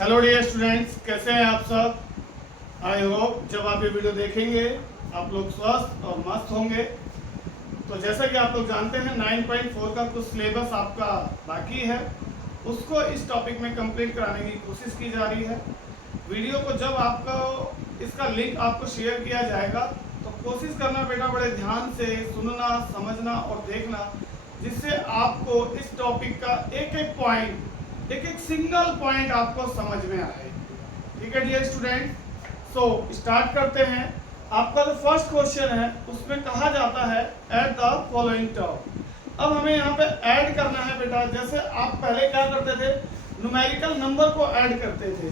Hello dear students, कैसे हैं आप सब। आई होप जब आप ये वीडियो देखेंगे आप लोग स्वस्थ और मस्त होंगे। तो जैसा कि आप लोग जानते हैं 9.4 का कुछ सिलेबस आपका बाकी है, उसको इस टॉपिक में कंप्लीट कराने की कोशिश की जा रही है। वीडियो को जब आपको इसका लिंक आपको शेयर किया जाएगा तो कोशिश करना बेटा बड़े ध्यान से सुनना, समझना और देखना, जिससे आपको इस टॉपिक का एक एक पॉइंट, एक एक सिंगल पॉइंट आपको समझ में आए। ठीक है डियर स्टूडेंट, सो स्टार्ट करते हैं। आपका जो फर्स्ट क्वेश्चन है उसमें कहा जाता है ऐड द फॉलोइंग टर्म। अब हमें यहाँ पे ऐड करना है बेटा। जैसे आप पहले क्या करते थे, न्यूमेरिकल नंबर को ऐड करते थे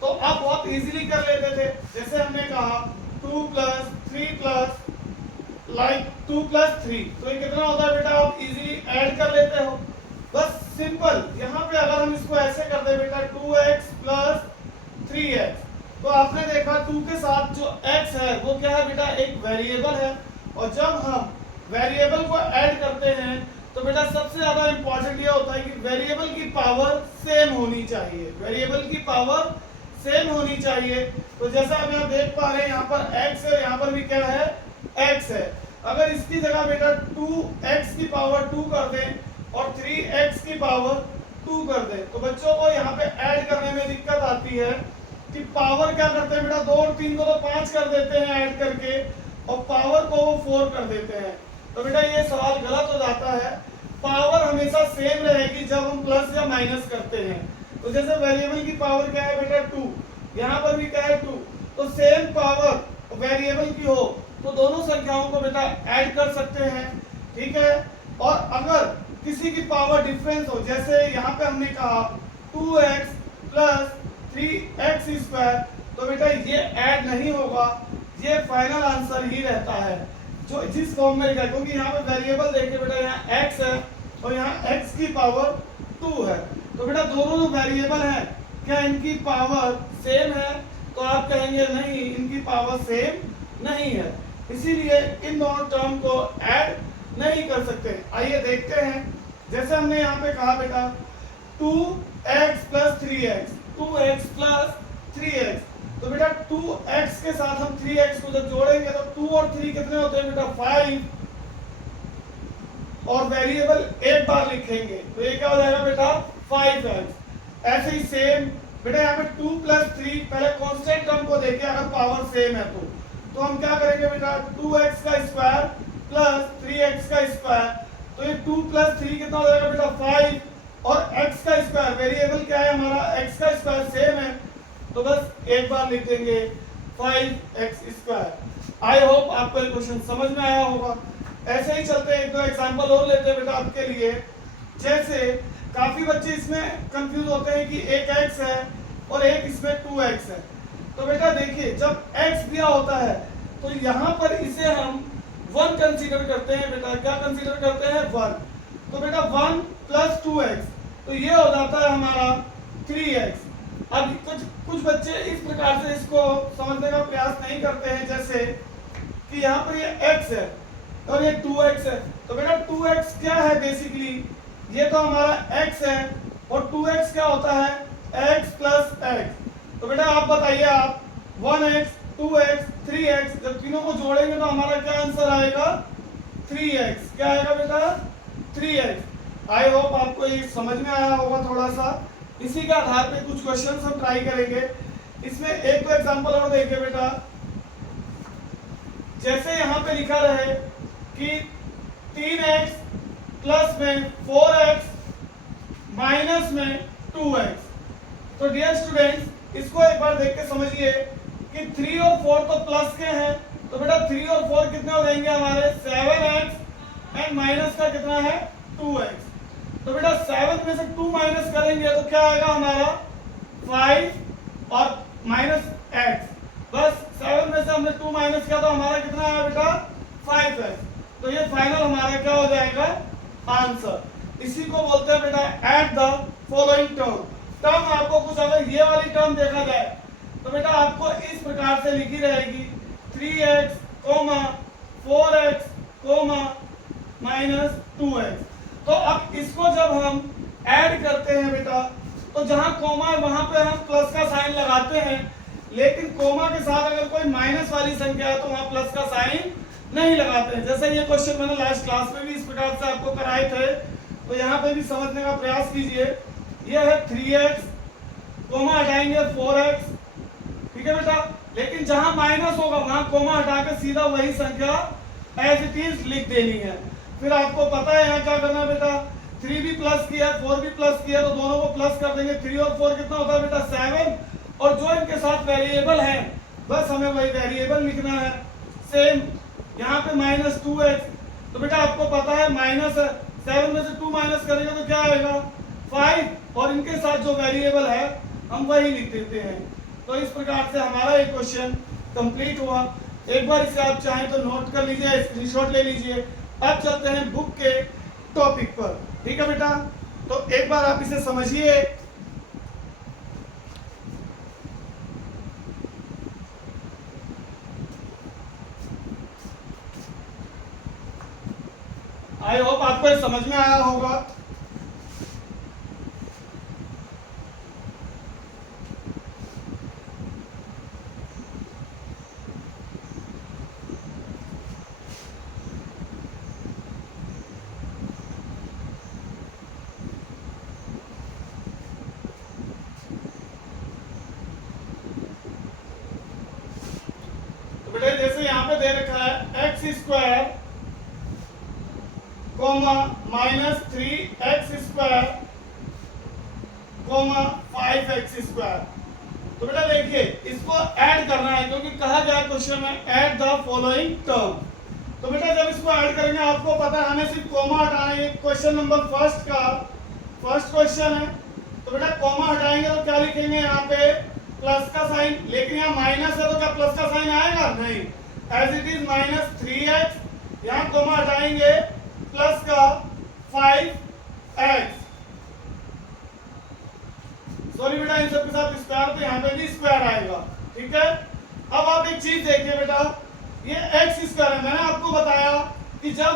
तो आप बहुत इजीली कर लेते थे। जैसे हमने कहा 2 + 3 + लाइक 2 + 3, तो ये कितना होता है बेटा, आप इजीली ऐड कर लेते हो। बस सिंपल। यहाँ पे अगर हम इसको ऐसे कर दे बेटा 2x + 3x, तो आपने देखा 2 के साथ जो x है वो क्या है बेटा, एक वेरिएबल है। और जब हम वेरिएबल को ऐड करते हैं तो बेटा सबसे ज्यादा इंपॉर्टेंट ये होता है कि वेरिएबल की पावर सेम होनी चाहिए। वेरिएबल की पावर सेम होनी चाहिए। तो जैसा आप यहाँ देख पा रहे हैं, यहाँ पर x है, यहाँ पर भी क्या है, x है। अगर इसकी जगह बेटा 2x की पावर 2 कर दें और 3x की पावर 2 कर दें, तो बच्चों को यहाँ पे ऐड करने में दिक्कत आती है कि पावर क्या करते हैं बेटा, 2 और 3 को तो 5 कर देते हैं ऐड करके, और पावर को वो 4 कर देते हैं। तो बेटा ये सवाल गलत हो जाता है। पावर हमेशा सेम रहेगी जब हम प्लस या माइनस करते हैं। तो जैसे वेरिएबल की पावर क्या है बेटा 2, यहाँ पर भी क्या है 2, तो सेम पावर वेरिएबल की हो तो दोनों संख्याओं को बेटा ऐड कर सकते हैं। ठीक है। और अगर किसी की पावर डिफरेंस हो, जैसे यहाँ पे हमने कहा 2x + 3x², तो बेटा ये ऐड नहीं होगा, ये फाइनल आंसर ही रहता है जो जिस फॉर्म में लिखा है। क्योंकि यहाँ पे वेरिएबल देखिए बेटा, यहाँ x है और यहाँ x की पावर 2 है। तो बेटा दोनों जो वेरिएबल हैं क्या इनकी पावर सेम है, तो आप कहेंगे नहीं, इनकी पावर सेम नहीं है, इसीलिए इन दोनों टर्म को ऐड नहीं कर सकते। आइए देखते हैं। जैसे हमने यहाँ पे कहा बेटा 2x + 3x, 2x + 3x, तो बेटा 2x के साथ हम 3x को जब जोड़ेंगे तो 2 और 3 कितने होते हैं बेटा 5, और वेरिएबल एक बार लिखेंगे तो ये क्या हो जाएगा बेटा 5x। ऐसे ही सेम बेटा यहाँ पे 2 + 3, पहले कांस्टेंट टर्म को देखिए, अगर पावर सेम है तो हम क्या करेंगे बेटा 2x² + 3x², तो ये 2 + 3 कितना हो जाएगा बेटा 5, और x² वेरिएबल क्या है हमारा, x² सेम है, तो बस एक बार लिख देंगे 5x²। आई होप आपको ये क्वेश्चन समझ में आया होगा। ऐसे ही चलते हैं, एक दो एग्जांपल और लेते हैं बेटा आपके लिए। जैसे काफी बच्चे इसमें कंफ्यूज होते हैं कि एक x है और एक इसमें 2x है। तो बेटा देखिए, जब x दिया होता है तो यहाँ पर इसे हम 1 कंसीडर करते हैं बेटा। क्या कंसीडर करते हैं, 1। तो बेटा 1 + 2x, तो ये हो जाता है हमारा 3x। अब कुछ बच्चे इस प्रकार से इसको समझने का प्रयास नहीं करते हैं, जैसे कि यहाँ पर ये x है और ये 2x है। तो बेटा 2x क्या है, बेसिकली ये तो हमारा x है, और 2x क्या होता है, x + x। तो बेटा आप बताइए, आप 1x 2x 3x जब तीनों को जोड़ेंगे तो हमारा क्या आंसर आएगा, 3x। क्या आएगा बेटा, 3x। आई होप आपको ये समझ में आया होगा थोड़ा सा। इसी के आधार पे कुछ क्वेश्चंस हम ट्राई करेंगे। इसमें एक दो एग्जांपल और देखिए बेटा। जैसे यहाँ पे लिखा रहे कि 3x प्लस में 4x माइनस में 2x, तो डियर स्टूडेंट्स इसको एक बार देख के समझिए कि 3 और 4 तो प्लस के हैं, तो बेटा 3 और 4 कितने हो जाएंगे हमारे, 7x, एंड माइनस का कितना है 2x। तो बेटा 7 में से 2 माइनस करेंगे तो क्या आएगा हमारा 5 और -x। बस 7 में से हमने 2 माइनस किया तो हमारा कितना आया बेटा 5x। तो ये फाइनल हमारा क्या हो जाएगा, आंसर। इसी को बोलते हैं बेटा add the following term. Term आपको कुछ अगर ये वाली टर्म देखा जाए तो बेटा आपको इस प्रकार से लिखी रहेगी 3x, 4x, -2x। तो अब इसको जब हम ऐड करते हैं बेटा तो जहां कोमा है वहां पे हम प्लस का साइन लगाते हैं, लेकिन कोमा के साथ अगर कोई माइनस वाली संख्या है तो वहां प्लस का साइन नहीं लगाते हैं। जैसे ये क्वेश्चन मैंने लास्ट क्लास में भी इस प्रकार से आपको कराए थे, तो यहाँ पे भी समझने का प्रयास कीजिए। यह है 3x, कोमा हटाएंगे 4x, ठीक है बेटा। लेकिन जहां माइनस होगा वहां कोमा हटा के सीधा वही संख्या एज इट इज लिख देनी है। फिर आपको पता है यहाँ क्या करना है बेटा, 3 भी प्लस किया 4 भी प्लस किया तो दोनों को प्लस कर देंगे। 3 और 4 कितना होता है बेटा 7, और जो इनके साथ वेरिएबल है बस हमें वही वेरिएबल लिखना है। सेम यहाँ पे -2x, तो बेटा आपको पता है माइनस है, 7 में से 2 माइनस करेंगे तो क्या आएगा 5, और इनके साथ जो वेरिएबल है हम वही लिख देते हैं। तो इस प्रकार से हमारा एक क्वेश्चन कंप्लीट हुआ। एक बार इसे आप चाहें तो नोट कर लीजिए, स्क्रीनशॉट ले लीजिए। अब चलते हैं बुक के टॉपिक पर, ठीक है बेटा। तो एक बार आप इसे समझिए। आई होप आपको ये समझ में आया होगा। जैसे यहाँ पे दे रखा है x square comma -3x² comma 5x square. तो बेटा देखिए इसको ऐड करना है, क्योंकि कहा गया क्वेश्चन में ऐड द फॉलोइंग टर्म। तो बेटा जब इसको ऐड करेंगे आपको पता है हमें सिर्फ कोमा हटाना है। क्वेश्चन नंबर फर्स्ट का फर्स्ट क्वेश्चन है, तो बेटा कोमा हटाएंगे तो क्या लिखेंगे यहाँ पे प्लस का साइन, लेकिन यहाँ माइनस है तो क्या प्लस का साइन आएगा नहीं, एज इट इज -3x। यहाँ कोमा हटाएंगे प्लस का 5x, सॉरी बेटा इन सबके साथ स्क्वायर, तो यहाँ पे भी स्क्वायर आएगा, ठीक है। अब आप एक चीज देखिए बेटा, ये x स्क्वायर है। मैंने आपको बताया कि जब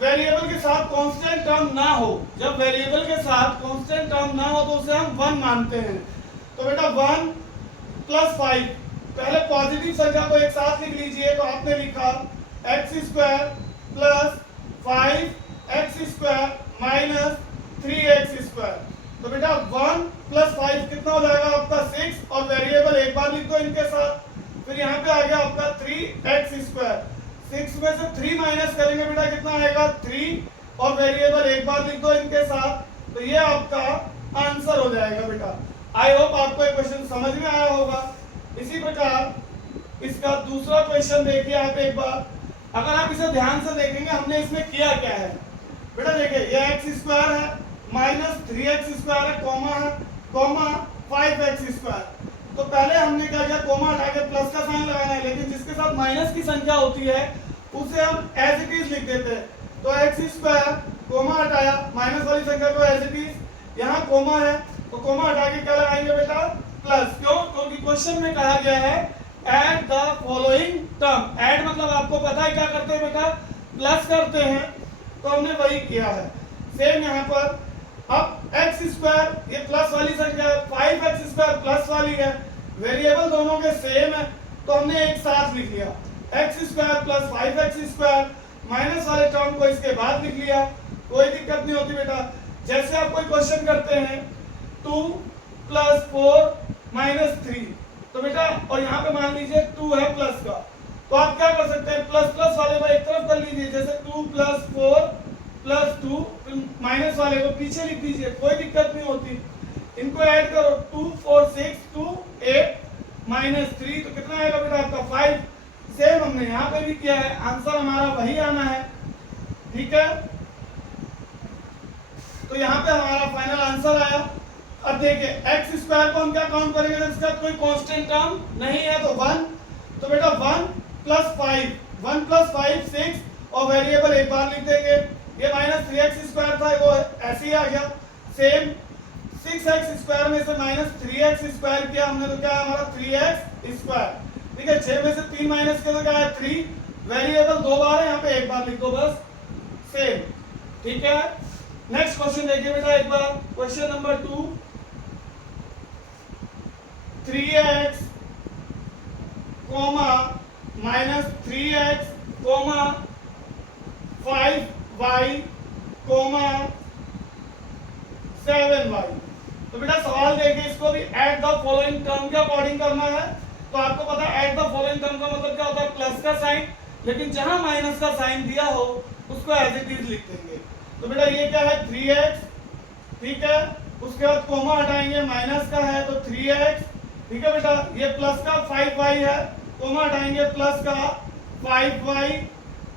वेरिएबल के साथ कांस्टेंट टर्म ना हो, जब वेरिएबल के साथ कांस्टेंट टर्म ना हो तो उसे हम 1 मानते हैं। तो बेटा 1 + 5, पहले पॉजिटिव संख्या को एक साथ लिख लीजिए। तो आपने लिखा x² + 5x² - 3x²। तो बेटा 1 + 5 कितना हो जाएगा आपका 6, और वेरिएबल एक बार लिख दो इनके साथ। फिर यहाँ पे आ गया आपका 3x², 6 में से 3 माइनस करेंगे बेटा कितना आएगा 3, और वेरिएबल एक बार लिख दो इनके साथ। तो ये आपका आंसर हो जाएगा बेटा। आई होप आपको ये क्वेश्चन समझ में आया होगा। इसी प्रकार इसका दूसरा क्वेश्चन देखिए आप एक बार। अगर आप इसे ध्यान से देखेंगे हमने इसमें किया क्या है बेटा, देखिए ये x² है, -3x² है, कोमा है, कोमा 5x²। तो पहले हमने क्या किया, कोमा हटा के प्लस का साइन लगाना है, लेकिन जिसके साथ माइनस की संख्या होती है उसे हम एज इट इज लिख देते हैं। तो x² कोमा हटाया, माइनस वाली संख्या को एज इट इज, यहाँ कोमा है तो कोमा हटा के क्या लगाएंगे बेटा प्लस। क्यों, क्योंकि क्वेश्चन में कहा गया है add the following term. Add मतलब आपको पता है क्या करते हैं बेटा, प्लस करते हैं, तो हमने वही किया है। सेम यहाँ पर अब x² ये प्लस वाली संख्या है, 5x² प्लस वाली है, वेरिएबल दोनों के सेम है तो हमने एक साथ लिख लिया x² + 5x², माइनस वाले टर्म को इसके बाद लिख लिया, कोई दिक्कत नहीं होती बेटा। जैसे आप कोई क्वेश्चन करते हैं 2 + 4 - 3, तो बेटा और यहाँ पे मान लीजिए 2 है प्लस का, तो आप क्या कर सकते हैं प्लस प्लस वाले को एक तरफ कर लीजिए, जैसे 2 + 4 + 2, माइनस वाले को पीछे लिख दीजिए, कोई दिक्कत नहीं होती। इनको ऐड करो 2 4 6 2 8 -3, तो कितना आएगा बेटा आपका 5। सेम हमने यहाँ पे भी किया है, आंसर हमारा वही आना है, ठीक है। तो यहाँ पे हमारा फाइनल आंसर आया। अब देखिए x² को हम क्या काउंट करेंगे, इसका कोई कांस्टेंट टर्म नहीं है तो 1, तो बेटा 1 + 5, 1 + 5 6, और वेरिएबल एक बार लिख देंगे। ये -3x² था वो ऐसे ही आ गया। सेम 6x² में से -3x² किया हमने तो क्या हमारा 3x², ठीक है। 6 में से 3 माइनस किया तो क्या है 3, वेरिएबल 2 बार है यहाँ पे एक बार लिख दो बस, सेम, ठीक है। नेक्स्ट क्वेश्चन देखिए बेटा एक बार, question number 2। 3x comma minus 3x comma 5y comma 7y। तो बेटा सवाल देखिए, इसको भी एट द फॉलोइंग टर्म के अकॉर्डिंग करना है। तो आपको पता है एट द फॉलोइंग टर्म का मतलब क्या होता है, प्लस का साइन, लेकिन जहां माइनस का साइन दिया हो उसको एज इट इज लिख देंगे। तो बेटा ये क्या है 3x, ठीक है, उसके बाद कोमा हटाएंगे, माइनस का है तो 3x, ठीक है बेटा, ये प्लस का 5y है, कोमा हटाएंगे प्लस का 5y,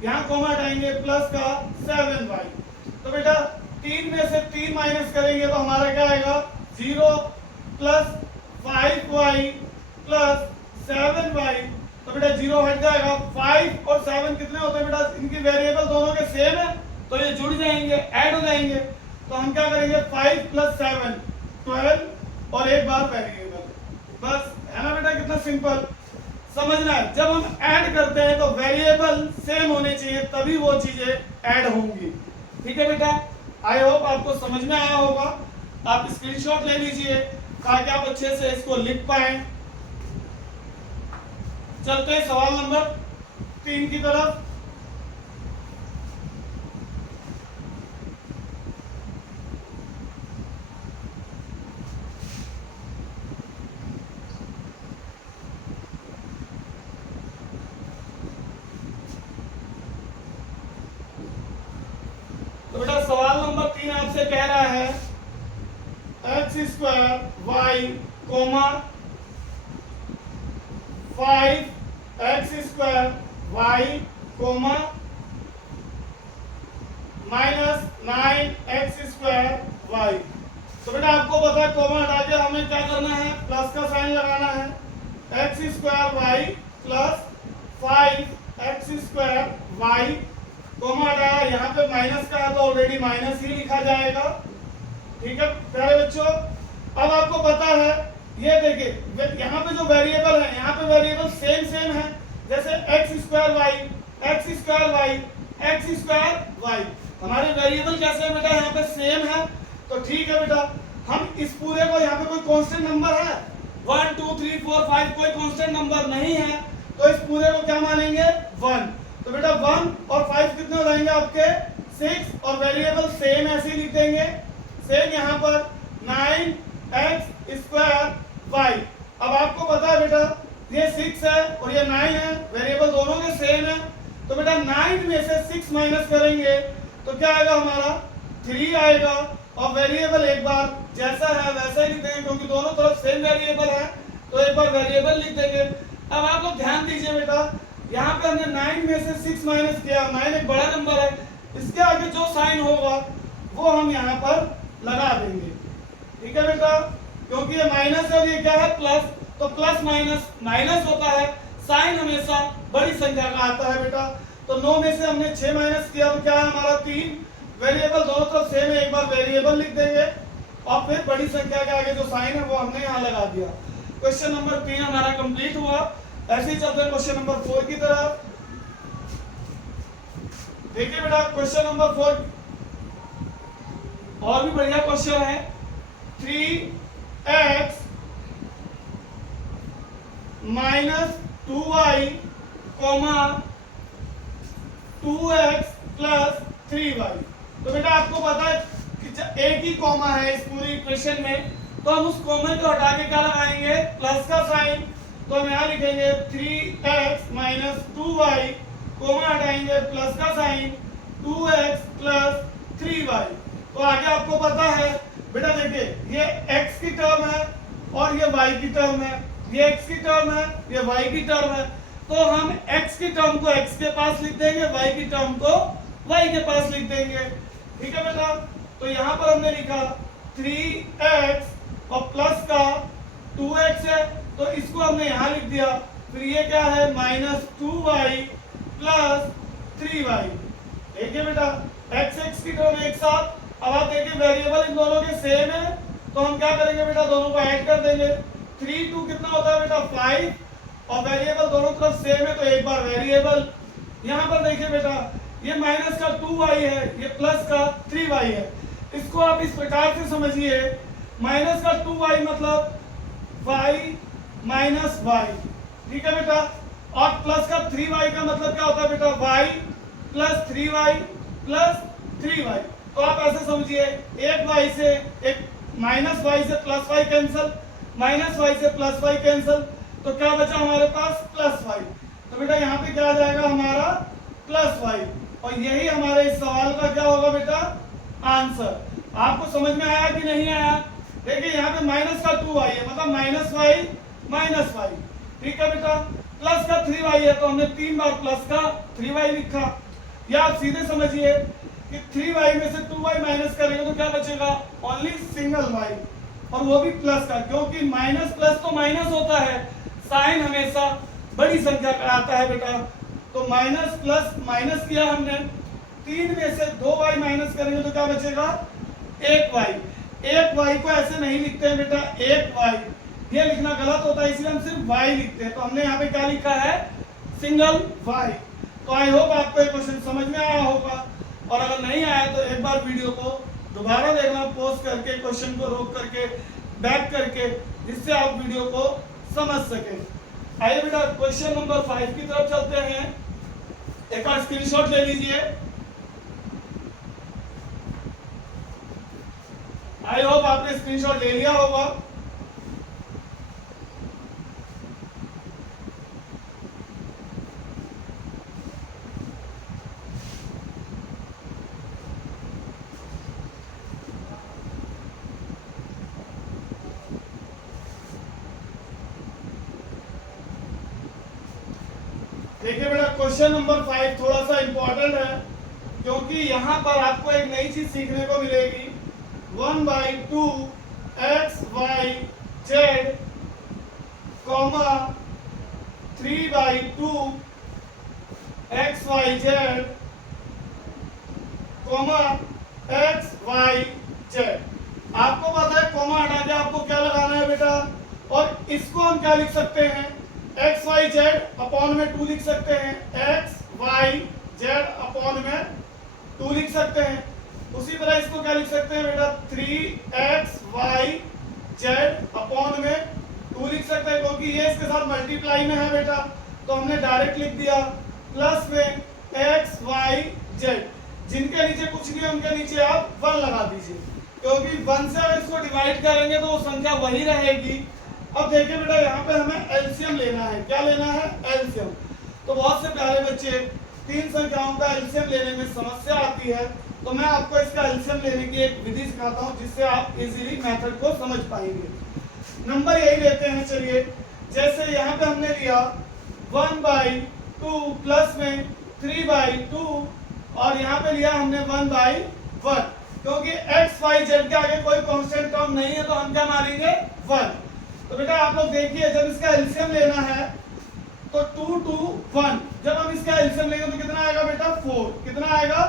यहाँ कोमा हटाएंगे प्लस का 7y। तो बेटा 3 में से 3 माइनस करेंगे तो हमारा क्या आएगा 0 प्लस 5y प्लस 7y। तो बेटा 0 हट जाएगा, 5 और 7 कितने होते हैं बेटा, इनकी वेरिएबल दोनों के सेम है तो ये जुड़ जाएंगे, ऐड हो जाएंगे। तो हम क्या करेंगे 5 प्लस 7 12 और एक बार वेरिएबल, बस है ना बेटा, कितना सिंपल। समझना है जब हम ऐड करते हैं तो वेरिएबल सेम होने चाहिए तभी वो चीजें ऐड होंगी, ठीक है बेटा। आई होप आपको समझ में आया होगा। आप स्क्रीनशॉट ले लीजिए ताकि आप अच्छे से इसको लिख पाए। चलते हैं सवाल नंबर 3 की तरफ। तो बेटा सवाल नंबर 3 आपसे कह रहा है x square y comma 5x square y comma minus 9x square y. तो बेटा आपको पता है कोमा हटा के हमें क्या करना है, प्लस का साइन लगाना है। X square y plus 5x square y comma हटाया, यहाँ पे माइनस का है तो ऑलरेडी माइनस ही लिखा जाएगा, ठीक है प्यारे बच्चों। अब आपको पता है ये देखिए यहाँ पे जो वेरिएबल है, यहाँ पे वेरिएबल सेम है, जैसे x square y x square y x square y, हमारे वेरिएबल कैसे है बेटा, यहाँ पे सेम है। तो ठीक है बेटा, हम इस पूरे को, यहाँ पे कोई कांस्टेंट नंबर है 1 2 3 4 5, कोई कांस्टेंट नंबर नहीं है, तो इस पूरे को क्या मानेंगे 1। तो बेटा 1 और 5 कितने हो जाएंगे आपके 6, और वेरिएबल सेम ऐसे ही लिख देंगे, सेम यहाँ पर 9x स्क्वायर वाई। अब आपको पता है बेटा ये 6 है और ये 9 है, वेरिएबल दोनों के सेम है। तो बेटा 9 में से 6 माइनस करेंगे तो क्या आएगा हमारा 3 आएगा, और वेरिएबल एक बार जैसा है वैसा ही लिख देंगे क्योंकि दोनों तरफ सेम वेरिएबल है, तो एक बार वेरिएबल लिख देंगे। अब आप लोग ध्यान दीजिए बेटा, यहाँ पे हमने 9 में से 6 माइनस किया, 9 एक बड़ा नंबर है, इसके आगे जो साइन होगा वो हम यहाँ पर लगा देंगे, ठीक है बेटा, क्योंकि ये माइनस है और ये क्या है प्लस, तो प्लस माइनस माइनस होता है, साइन हमेशा बड़ी संख्या का आता है बेटा। तो 9 में से हमने 6 माइनस किया तो क्या है हमारा 3, वेरिएबल दोनों तरफ सेम है, एक बार वेरिएबल लिख देंगे और फिर बड़ी संख्या के आगे जो साइन है वो हमने यहाँ लगा दिया। क्वेश्चन नंबर 3 हमारा कंप्लीट हुआ। ऐसे ही चलते हैं क्वेश्चन नंबर 4 की तरफ। देखिए बेटा क्वेश्चन नंबर 4 और भी बढ़िया क्वेश्चन है। 3x minus 2y coma 2x plus 3y। तो बेटा आपको पता है कि एक ही कॉमा है इस पूरी इक्वेशन में, तो हम उस कॉमा को हटा के क्या लगाएंगे प्लस का साइन। तो हम यहाँ लिखेंगे 3x माइनस 2y कोमा हटाएंगे प्लस का साइन 2x प्लस 3y। तो आगे आपको पता है बेटा देखिए ये x की टर्म है और ये y की टर्म है, ये x की टर्म है ये y की टर्म है, तो हम x की टर्म को x के पास लिख देंगे, y की टर्म को y के पास लिख देंगे, ठीक है बेटा। तो यहाँ पर हमने लिखा 3x और प्लस का 2x है तो इसको हमने यहाँ लिख दिया, फिर ये क्या है माइनस 2y प्लस 3y, ठीक है बेटा, x की टर्म एक साथ। अब आप देखिए वेरिएबल इन दोनों के सेम है तो हम क्या करेंगे बेटा दोनों को ऐड कर देंगे। 3 2 कितना होता है बेटा 5, और वेरिएबल दोनों तरफ सेम है तो एक बार वेरिएबल। यहाँ पर देखिए बेटा ये माइनस का 2y है, ये प्लस का 3y है, इसको आप इस प्रकार से समझिए, माइनस का 2y मतलब y माइनस वाई, ठीक है बेटा। और प्लस का 3y का मतलब क्या होता है बेटा, y plus 3y plus 3y। तो आप ऐसे समझिए, एक y से एक माइनस वाई से plus y cancel, minus y से प्लस वाई कैंसिल, तो क्या बचा हमारे पास प्लस वाई। तो बेटा यहाँ पे क्या आ जाएगा हमारा प्लस वाई, और यही हमारे इस सवाल का क्या होगा बेटा आंसर। आपको समझ में आया कि नहीं आया? देखिए यहाँ पे माइनस का 2y है, मतलब माइनस वाई, ठीक है बेटा। प्लस का 3y है, तो हमने 3 बार प्लस का 3y लिखा। या आप सीधे समझिए कि 3y में से 2y माइनस करेंगे तो क्या बचेगा, ओनली सिंगल y, और वो भी प्लस का, क्योंकि माइनस प्लस तो माइनस होता है, साइन हमेशा बड़ी संख्या का आता है बेटा। तो माइनस प्लस माइनस किया हमने, 3 में से 2y माइनस करेंगे तो क्या बचेगा, 1y। 1y को ऐसे नहीं लिखते हैं बेटा, 1y ये लिखना गलत होता है, इसलिए हम सिर्फ y लिखते हैं। तो हमने यहाँ पे क्या लिखा है, सिंगल y। तो आई होप आपको ये क्वेश्चन समझ में आया होगा, और अगर नहीं आया तो एक बार वीडियो को दोबारा देखना, पॉज करके, क्वेश्चन को रोक करके, बैक करके, जिससे आप वीडियो को समझ सकें। आइए बेटा क्वेश्चन नंबर 5 की तरफ चलते हैं। एक बार स्क्रीनशॉट ले लीजिए। आई होप आपने स्क्रीनशॉट ले लिया होगा। देखिए बेटा क्वेश्चन नंबर 5 थोड़ा सा इंपॉर्टेंट है, क्योंकि यहाँ पर आपको एक नई चीज सीखने को मिलेगी। 1/2 x y z comma 3/2 x y z comma x y z. आपको पता है कॉमा हटा के आपको क्या लगाना है बेटा, और इसको हम क्या लिख सकते हैं, एक्स वाई जेड अपॉन में 2 लिख सकते हैं, एक्स वाई जेड अपॉन में 2 लिख सकते हैं। उसी तरह इसको क्या लिख सकते हैं बेटा, 3xy जेड अपॉन में 2 लिख सकते हैं, क्योंकि ये इसके साथ मल्टीप्लाई में है बेटा, तो हमने डायरेक्ट लिख दिया। प्लस में एक्स वाई जेड, जिनके नीचे कुछ नहीं है उनके नीचे आप 1 लगा दीजिए, क्योंकि 1 से अगर इसको डिवाइड करेंगे तो वो संख्या वही रहेगी। अब देखिए बेटा यहाँ पे हमें एलसीएम लेना है। क्या लेना है, एलसीएम। तो बहुत से प्यारे बच्चे 3 संख्याओं का एलसीएम लेने में समस्या आती है, तो मैं आपको इसका एलसीएम लेने की एक विधि सिखाता हूँ, जिससे आप इजीली मेथड को समझ पाएंगे। नंबर यही लेते हैं, चलिए। जैसे यहाँ पे हमने लिया 1/2 प्लस में 3/2, और यहाँ पे लिया हमने 1/1, क्योंकि एक्स वाई जेड के आगे कोई कांस्टेंट टर्म नहीं है, तो हम क्या मारेंगे 1। तो बेटा आप लोग देखिए, जब इसका एलसीएम लेना है तो 2 2 1, जब हम इसका एलसीएम लेंगे तो कितना आएगा बेटा, 4। कितना आएगा,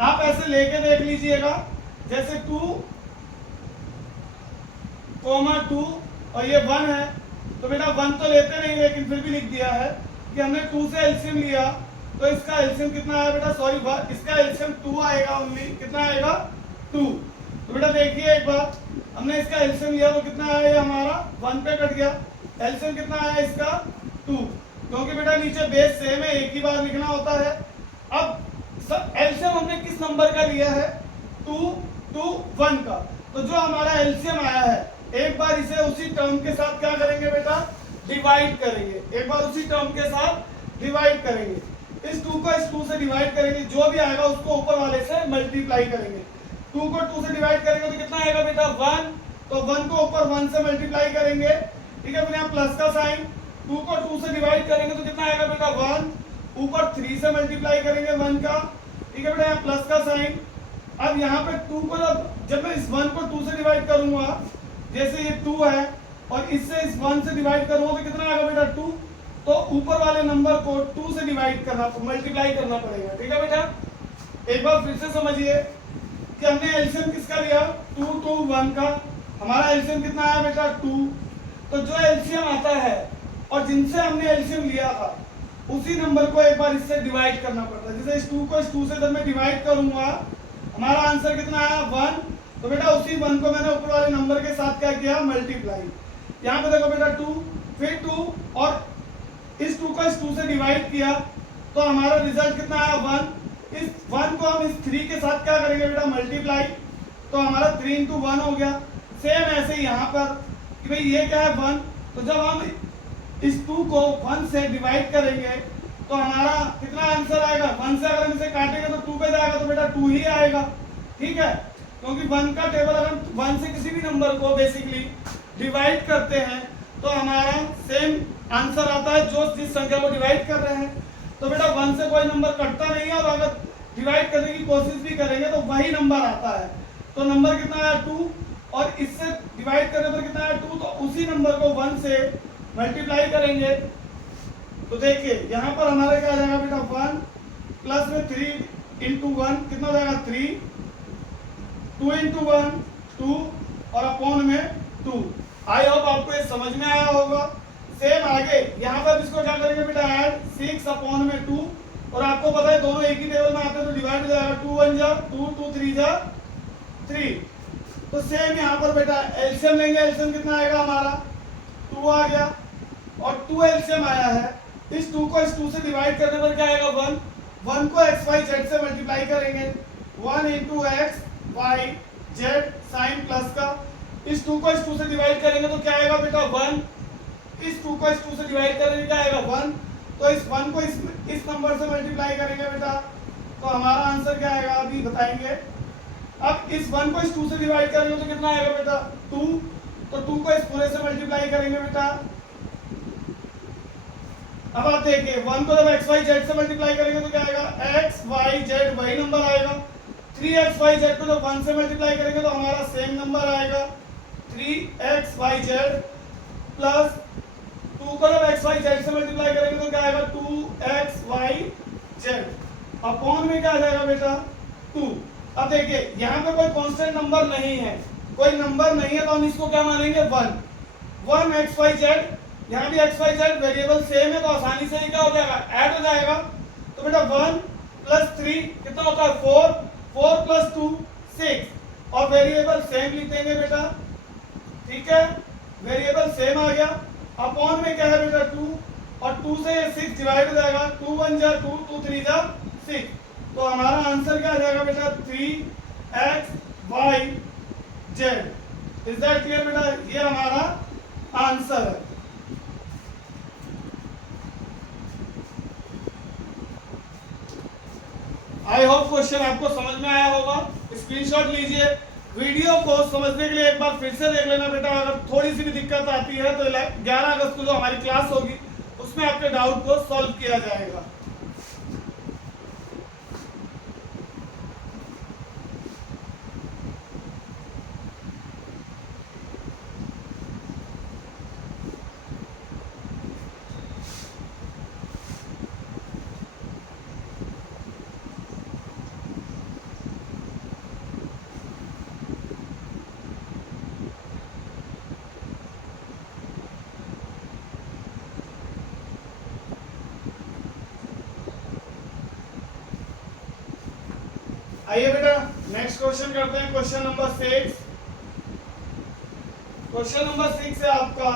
आप ऐसे लेके देख लीजिएगा। जैसे 2 2 और ये 1 है, तो बेटा 1 तो लेते नहीं, लेकिन फिर भी लिख दिया है कि हमने 2 से एलसीएम लिया, तो इसका एलसीएम कितना आया बेटा, सॉरी इसका एलसीएम 2 आएगा ओनली। कितना आएगा, 2। तो बेटा देखिए एक बार, हमने इसका एलसीएम लिया तो कितना आया, ये हमारा 1 पे कट गया। एलसीएम कितना आया इसका, 2, क्योंकि बेटा नीचे बेस सेम है, एक ही बार लिखना होता है। अब एलसीएम हमने किस नंबर का लिया है, 2 2 1 का। तो जो हमारा एलसीएम आया है, एक बार इसे उसी टर्म के साथ क्या करेंगे बेटा, डिवाइड करेंगे। एक बार उसी टर्म के साथ डिवाइड करेंगे। इस 2 को इस 2 से डिवाइड करेंगे, जो भी आएगा उसको ऊपर वाले से मल्टीप्लाई करेंगे। 2 को 2 से डिवाइड करेंगे तो कितना आएगा बेटा, 1। तो 1 को ऊपर 1 से मल्टीप्लाई करेंगे, ठीक है। फिर यहाँ प्लस का साइन, 2 को 2 से डिवाइड करेंगे तो कितना आएगा बेटा, 1। ऊपर 3 से मल्टीप्लाई करेंगे 1 का, ठीक है बेटा। यहाँ प्लस का साइन। अब यहाँ पे 2 को जब मैं इस 1 को 2 से डिवाइड करूंगा, जैसे ये 2 है और इससे इस 1 से डिवाइड करूंगा तो कितना आएगा बेटा, 2। तो ऊपर वाले नंबर को 2 से डिवाइड करना, मल्टीप्लाई करना पड़ेगा, ठीक है बेटा। एक बार फिर से समझिए कि हमने एलसीएम किसका लिया, 2 2 1 का। हमारा एलसीएम कितना आया बेटा, 2। तो जो एलसीएम आता है और जिनसे हमने एलसीएम लिया था, उसी नंबर को एक बार इससे डिवाइड करना पड़ता है। जैसे इस 2 को इस 2 से जब मैं डिवाइड करूंगा, हमारा आंसर कितना आया, 1। तो बेटा उसी 1 को मैंने ऊपर वाले नंबर के साथ क्या किया, मल्टीप्लाई। यहाँ पे देखो बेटा 2, फिर 2 और इस 2 को इस 2 से डिवाइड किया तो हमारा रिजल्ट कितना आया 1। इस 1 को हम इस 3 के साथ क्या करेंगे बेटा मल्टीप्लाई, तो हमारा 3 into 1 हो गया। सेम ऐसे ही यहाँ पर कि भाई ये क्या है 1, तो जब हम इस 2 को 1 से डिवाइड करेंगे तो हमारा कितना आंसर आएगा 1 से अगर हम इसे काटेंगे तो 2 पे जाएगा तो बेटा 2 ही आएगा। ठीक है, क्योंकि 1 का टेबल अगर हम 1 से किसी भी नंबर को बेसिकली डिवाइड करते हैं तो हमारा सेम आंसर आता है जो जिस संख्या को डिवाइड कर रहे हैं। तो बेटा 1 से कोई नंबर कटता नहीं है और अगर डिवाइड करने की कोशिश भी करेंगे तो वही नंबर आता है। तो नंबर कितना आया 2 और इससे डिवाइड करने पर कितना आया 2, तो उसी नंबर को 1 से मल्टीप्लाई करेंगे तो देखिए यहाँ पर हमारे क्या आ जाएगा बेटा 1 प्लस में 3 into 1 कितना हो जाएगा 3, 2 into 1 2 और अपॉन में 2। आई होप आपको ये समझ में आया होगा। सेम आगे यहाँ पर इसको क्या करेंगे बेटा ऐड 6 अपॉन में 2 और आपको पता है दोनों एक ही टेबल में आते हैं तो डिवाइड हो जाएगा 2 1 जा 2 2 3 जा 3। तो सेम यहाँ पर बेटा एलसीएम लेंगे, एलसीएम कितना आएगा हमारा 2 आ गया और 2 एलसीएम आया है। इस 2 को इस 2 से डिवाइड करने पर क्या आएगा 1, 1 को एक्स वाई जेड से मल्टीप्लाई करेंगे 1 into x y z sign plus का। इस 2 को इस 2 से डिवाइड करेंगे तो क्या आएगा बेटा 1, इस 2 को इस 2 से डिवाइड करेंगे क्या आएगा 1, तो इस 1 को इस नंबर से मल्टीप्लाई करेंगे बेटा तो हमारा आंसर क्या आएगा अभी बताएंगे। अब इस 1 को इस 2 से डिवाइड करेंगे तो कितना आएगा बेटा 2, तो 2 को इस पूरे से मल्टीप्लाई करेंगे बेटा। अब आप देखिए 1 को जब एक्स वाई जेड से मल्टीप्लाई करेंगे तो क्या आएगा एक्स वाई जेड वही नंबर आएगा। 3xyz को जब 1 से मल्टीप्लाई करेंगे तो हमारा सेम नंबर आएगा 3xyz प्लस 2 को जब xyz से मल्टीप्लाई करेंगे तो क्या आएगा 2xyz अपॉन में क्या आ जाएगा बेटा 2। अब देखिए यहाँ पे कोई कांस्टेंट नंबर नहीं है, कोई नंबर नहीं है तो हम इसको क्या मानेंगे 1 xyz। यहाँ भी xyz वेरिएबल सेम है तो आसानी से ये क्या हो जाएगा ऐड हो जाएगा। तो बेटा 1 प्लस 3 कितना होता है 4, 4 प्लस 2 6 और वेरिएबल सेम लिख देंगे बेटा। ठीक है, वेरिएबल सेम आ गया। अपॉन में क्या है बेटा 2 और 2 से 6 डिवाइड हो जाएगा 2 1 जा 2 2 3 जा 6, तो हमारा आंसर क्या आ जाएगा बेटा 3xyz। इज दैट क्लियर बेटा, ये हमारा आंसर है। आई होप क्वेश्चन आपको समझ में आया होगा। स्क्रीनशॉट लीजिए, वीडियो को समझने के लिए एक बार फिर से देख लेना बेटा। अगर थोड़ी सी भी दिक्कत आती है तो 11 अगस्त को जो हमारी क्लास होगी उसमें आपके डाउट को सॉल्व किया जाएगा। आइए बेटा नेक्स्ट क्वेश्चन करते हैं, क्वेश्चन नंबर 6। क्वेश्चन नंबर 6 है आपका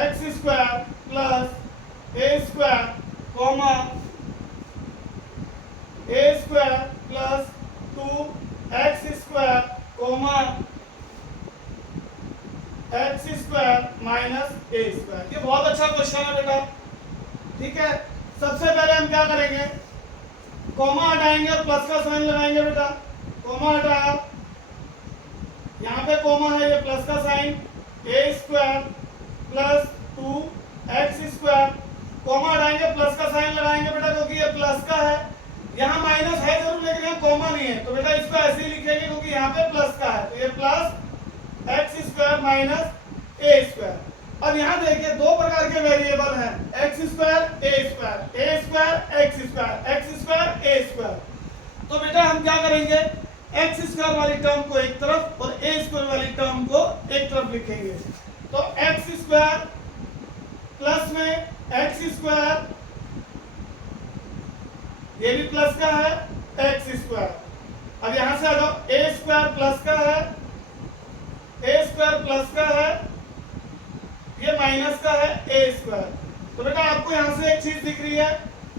x square plus a square comma a square plus 2x square comma x square minus a square. ये बहुत अच्छा क्वेश्चन है बेटा। ठीक है, सबसे पहले हम क्या करेंगे, कॉमा हटाएंगे और प्लस का साइन लगाएंगे बेटा। कॉमा हटाया, यहाँ पे कॉमा है, ये प्लस का sign, a square plus 2x square. Comma हटाएंगे प्लस का साइन लगाएंगे बेटा क्योंकि ये प्लस का है, यहाँ माइनस है जरूर लेकिन यहाँ कॉमा नहीं है तो बेटा इसको ऐसे ही लिखेंगे क्योंकि यहाँ पे प्लस का है, तो ये plus x square minus a square. अब यहाँ देखिए दो प्रकार के वेरिएबल हैं, x square a square, a square x square, x square a square. तो बेटा हम क्या करेंगे, एक्स स्क्वायर वाली टर्म को एक तरफ और ए स्क्वायर वाली टर्म को एक तरफ लिखेंगे। तो एक्स स्क्वायर प्लस में एक्स स्क्वायर, ये भी प्लस का है, एक्स स्क्वायर। अब यहां से आ जाओ, ए स्क्वायर प्लस का है, ए स्क्वायर प्लस का है, ये माइनस का है ए स्क्वायर। तो बेटा आपको यहाँ से एक चीज दिख रही है,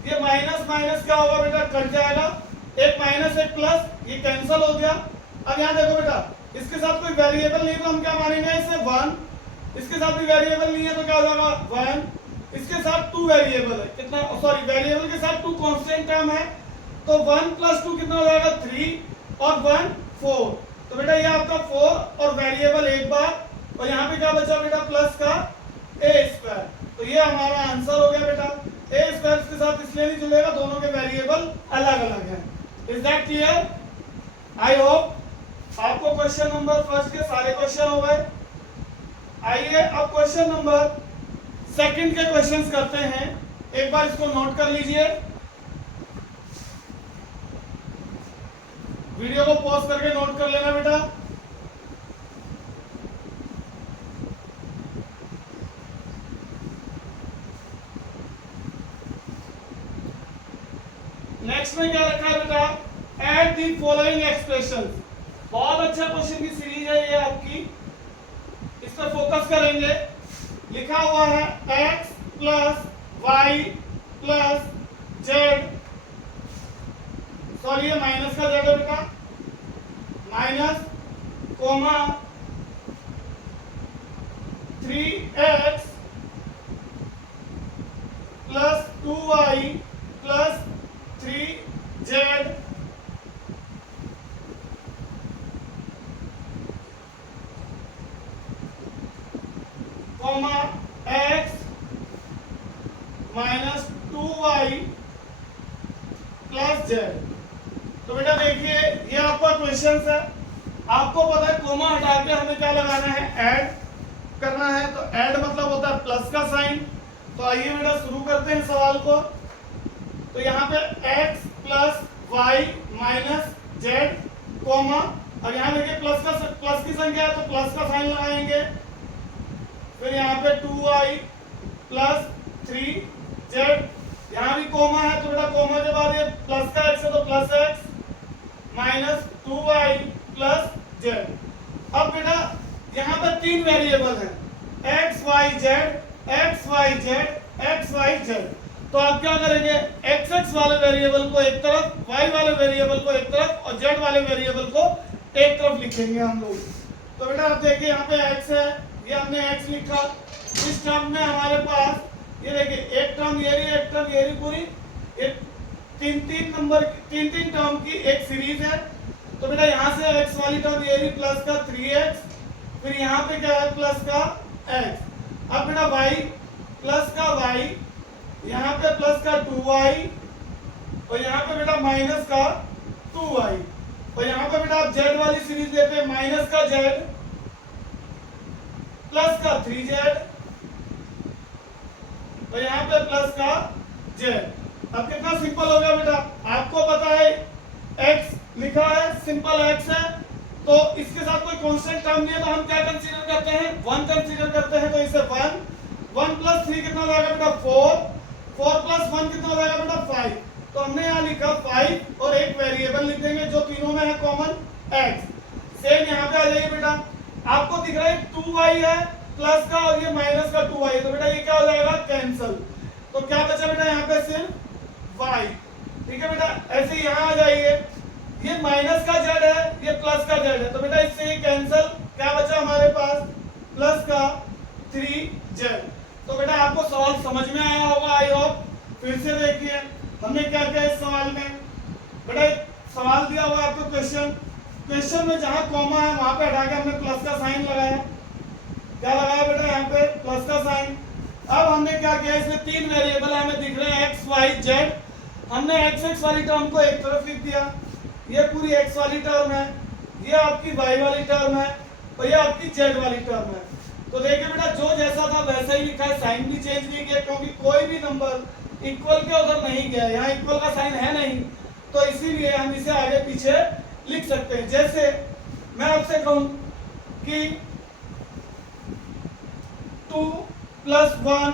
ये माइनस माइनस क्या होगा बेटा, कट जाएगा, एक माइनस एक प्लस, ये कैंसिल हो गया। अब यहाँ देखो बेटा, इसके साथ कोई वेरिएबल नहीं तो हम क्या मानेंगे इसे 1, इसके साथ भी वेरिएबल नहीं है तो क्या हो जाएगा 1, इसके साथ 2 वेरिएबल है, कितना, सॉरी वेरिएबल के साथ 2 कांस्टेंट टर्म है, तो 1 + 2 कितना हो जाएगा 3 और 1 4। तो बेटा ये आपका 4 और वेरिएबल एक बार, और यहाँ पे क्या बचा बेटा प्लस का ए स्क्वायर। तो ये हमारा आंसर हो गया बेटा। ए स्क्वायर के साथ इसलिए नहीं जुड़ेगा, दोनों के वेरिएबल अलग अलग हैं। Is that clear? I hope आपको क्वेश्चन नंबर फर्स्ट के सारे क्वेश्चन हो गए। आइए अब क्वेश्चन नंबर सेकंड के क्वेश्चंस करते हैं। एक बार इसको नोट कर लीजिए, वीडियो को पॉज करके नोट कर लेना बेटा। नेक्स्ट में क्या रखा है बेटा, एड दी फॉलोइंग एक्सप्रेशन। बहुत अच्छा क्वेश्चन की सीरीज है ये आपकी, इस पर फोकस करेंगे। लिखा हुआ है x + y + z, सॉरी ये माइनस का z है बेटा, minus comma 3x + 2y + 3z कोमा x - 2y + z। तो बेटा देखिए ये आपका क्वेश्चन है, आपको पता है कोमा हटा के हमें क्या लगाना है, ऐड करना है। तो ऐड मतलब होता है प्लस का साइन। तो आइए बेटा शुरू करते हैं सवाल को। तो यहाँ पे x + y - z कोमा, अब यहाँ देखिए प्लस की संख्या है तो प्लस का साइन लगाएंगे। फिर यहाँ पे 2y + 3z, यहाँ भी कोमा है तो बेटा कोमा के बाद ये प्लस का x है तो +x - 2y + z। अब बेटा यहाँ पे 3 वेरिएबल हैं, x y z x y z x y z। तो आप क्या करेंगे, x वाले वेरिएबल को एक तरफ, y वाले वेरिएबल को एक तरफ और z वाले वेरिएबल को एक तरफ लिखेंगे हम लोग। तो बेटा आप देखिए यहाँ पे x है, ये हमने x लिखा। इस टर्म में हमारे पास ये देखिए एक टर्म ये रही, एक टर्म ये रही, पूरी एक 3 टर्म की एक सीरीज है। तो बेटा यहाँ से x वाली टर्म ये रही प्लस का 3x, फिर यहाँ पे क्या है प्लस का x। अब बेटा y प्लस का y, यहाँ पे प्लस का 2y और यहाँ पे बेटा माइनस का 2y। और यहाँ पे बेटा आप z वाली सीरीज लेते हैं, माइनस का z प्लस का 3z और यहाँ पे प्लस का z। अब कितना सिंपल हो गया बेटा, आपको पता है x लिखा है, सिंपल x है, तो इसके साथ कोई कांस्टेंट टर्म नहीं है तो हम क्या कंसीडर करते हैं, 1 कंसीडर करते हैं। तो इसे 1 + 3 कितना हो जाएगा बेटा 4 + 1 कितना हो जाएगा बेटा 5। तो हमने यहाँ लिखा 5 और एक वेरिएबल लिख देंगे जो तीनों में है कॉमन x। सेम यहाँ पे आ जाइए बेटा, आपको दिख रहा है 2y है प्लस का और ये माइनस का 2y है, तो बेटा ये क्या हो जाएगा कैंसिल। तो क्या बचा बेटा यहाँ पे सिर्फ y। ठीक है बेटा, ऐसे यहाँ आ जाइए, ये माइनस का z है, ये प्लस का z है, तो बेटा इससे ये कैंसिल, क्या बचा हमारे पास प्लस का 3z। तो बेटा आपको सवाल समझ में आया होगा आई होप। फिर से देखिए हमने क्या किया इस सवाल में, बेटा सवाल दिया हुआ आपको क्वेश्चन में जहां कॉमा है वहां पे हटा के हमने प्लस का साइन लगाया। क्या लगाया बेटा यहाँ पे प्लस का साइन। अब हमने क्या किया, इसमें 3 वेरिएबल हमें दिख रहे हैं x y z, हमने x वाली टर्म को एक तरफ लिख दिया, ये पूरी x वाली टर्म है, ये आपकी y वाली टर्म है और ये आपकी z वाली टर्म है। तो देखिए बेटा जो जैसा था वैसा ही लिखा है, साइन भी चेंज नहीं किया क्योंकि कोई भी नंबर इक्वल के उधर नहीं गया, यहाँ इक्वल का साइन है नहीं, तो इसीलिए हम इसे आगे पीछे लिख सकते हैं। जैसे मैं आपसे कहूं कि 2 + 1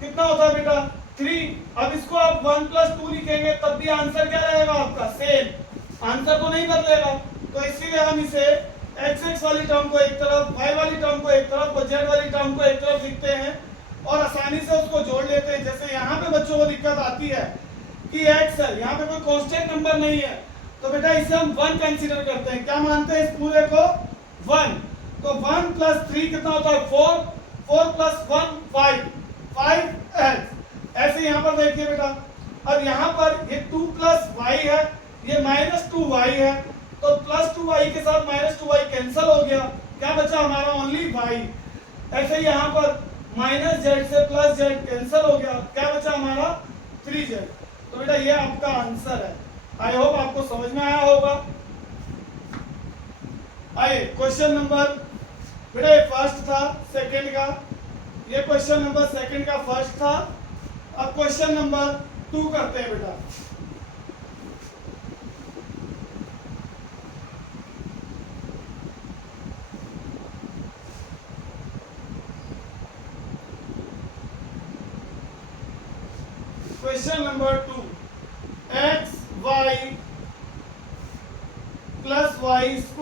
कितना होता है बेटा 3। अब इसको आप 1 + 2 लिखेंगे तब भी आंसर क्या रहेगा आपका सेम, आंसर तो नहीं बदलेगा। तो इसीलिए हम इसे एक्स एक्स वाली टर्म को एक तरफ, वाई वाली टर्म को एक तरफ और जेड वाली टर्म को एक तरफ लिखते हैं और आसानी से उसको जोड़ लेते हैं। जैसे यहाँ पे बच्चों को दिक्कत आती है कि एक्स है, यहाँ पे कोई कांस्टेंट नंबर नहीं है, तो बेटा इसे हम 1 कंसीडर करते हैं। क्या मानते हैं इस पूरे को? 1। तो 1 + 3 कितना होता है? 4। 4 + 1 5, 5x। ऐसे यहाँ पर देखिए बेटा, अब यहाँ पर ये 2 + y है, ये -2y है, तो +2y के साथ -2y कैंसिल हो गया, क्या बचा हमारा? Only y। ऐसे ही यहाँ पर -z से +z कैंसिल हो गया, क्या बचा हमारा? 3z। तो बेटा ये आपका आंसर है। आई होप आपको समझ में आया होगा। आइए क्वेश्चन नंबर, बेटा ये फर्स्ट था, सेकंड का, ये क्वेश्चन नंबर सेकंड का फर्स्ट था। अब क्वेश्चन नंबर 2 करते हैं बेटा। Question number 2, x y + y² -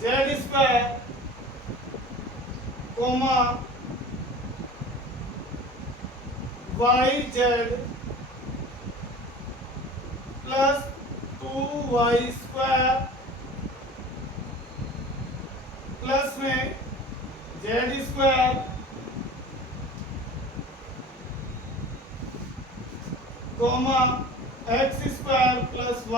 z², comma yz + 2y² plus में z², comma x² + y²